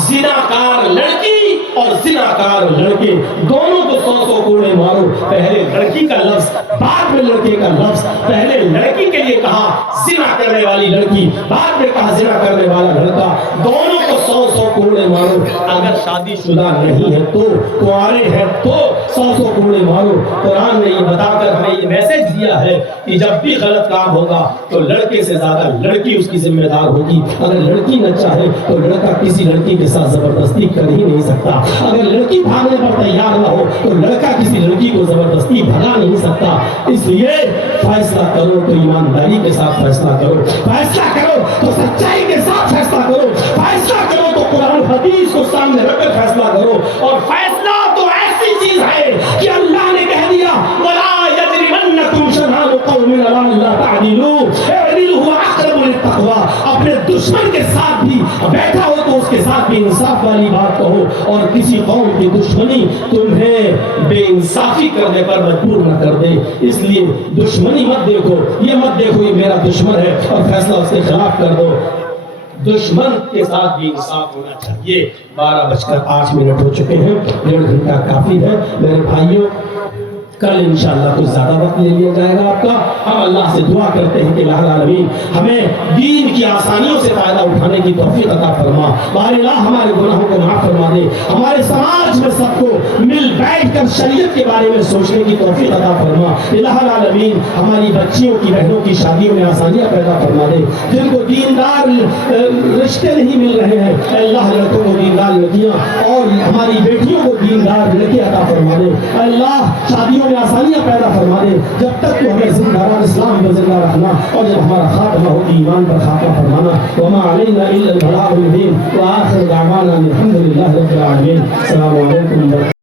زناکار لڑکی اور زناکار لڑکے دونوں کو 100 کوڑے مارو۔ پہلے لڑکی کا لفظ بعد میں لڑکے کا لفظ، پہلے لڑکی کے لیے کہا زنا کرنے والی لڑکی، بعد میں کہا زنا کرنے والا لڑکا، دونوں کو 100 کوڑے مارو۔ اگر شادی شدہ نہیں ہے تو، کنوارے ہیں تو 100 کوڑے مارو۔ قرآن نے یہ بتا کر ہمیں یہ میسج دیا ہے کہ جب بھی غلط کام ہوگا تو لڑکے سے زیادہ لڑکی اس کی ذمہ دار ہوگی۔ اگر لڑکی نہ چاہے تو لڑکا کسی لڑکی کے ساتھ زبردستی کر ہی نہیں سکتا، اگر لڑکی بھاگنے پر تیار نہ ہو تو لڑکا کسی لڑکی کو زبردستی بھگا نہیں سکتا۔ اس لیے فیصلہ کرو تو ایمانداری کے ساتھ فیصلہ کرو، فیصلہ کرو تو سچائی کے ساتھ فیصلہ کرو، فیصلہ کرو تو قرآن حدیث کو سامنے رکھ کر فیصلہ کرو۔ اور فیصلہ تو ایسی چیز ہے کہ اللہ نے کہہ دیا وَلَا يَجْرِمَنَّكُمْ شَنَآنُ قَوْمٍ عَلَىٰ أَلَّا تَعْدِلُوا اعْدِلُوا هُوَ أَقْرَبُ لِلتَّقْوَىٰ۔ اپنے دشمن کے ساتھ بھی بیٹھا ہو تو اس کے ساتھ بھی انصاف والی بات کہو، اور کسی قوم کی دشمنی تمہیں بے انصافی کرنے پر مجبور نہ کر دے۔ اس لیے دشمنی مت دیکھو، یہ مت دیکھو یہ میرا دشمن ہے اور فیصلہ اس کے خلاف کر دو۔ دشمن کے ساتھ بھی انصاف ہونا چاہیے۔ 12:08 ہو چکے ہیں، 1.5 گھنٹہ کافی ہے میرے بھائیوں۔ کل انشاءاللہ کچھ زیادہ وقت لے لیا جائے گا آپ کا۔ ہم اللہ سے دعا کرتے ہیں کہ الہ العالمین ہمیں دین کی آسانیوں سے فائدہ اٹھانے کی توفیق عطا فرما۔ بار اللہ ہمارے گناہوں کو معاف فرما دے، ہمارے سماج میں سب کو مل بیٹھ کر شریعت کے بارے میں سوچنے کی توفیق عطا فرما۔ الہ العالمین ہماری بچیوں کی بہنوں کی شادیوں میں آسانیاں پیدا فرما دے، جن کو دیندار رشتے نہیں مل رہے ہیں اللہ لڑکوں کو دیندار لڑکیاں اور ہماری بیٹیوں کو دیندار لڑکے عطا فرما دے۔ اللہ شادیوں میں آسانیاں پیدا فرما دے، جب تک تو ہمیں زندہ اسلام پر زندہ رکھنا، اور جب ہمارا خاتمہ ہو ایمان پر خاتمہ فرمانا۔ وما علینا الا البلاغ المبین، وآخر دعوانا الحمد للہ رب العالمین۔ السلام علیکم۔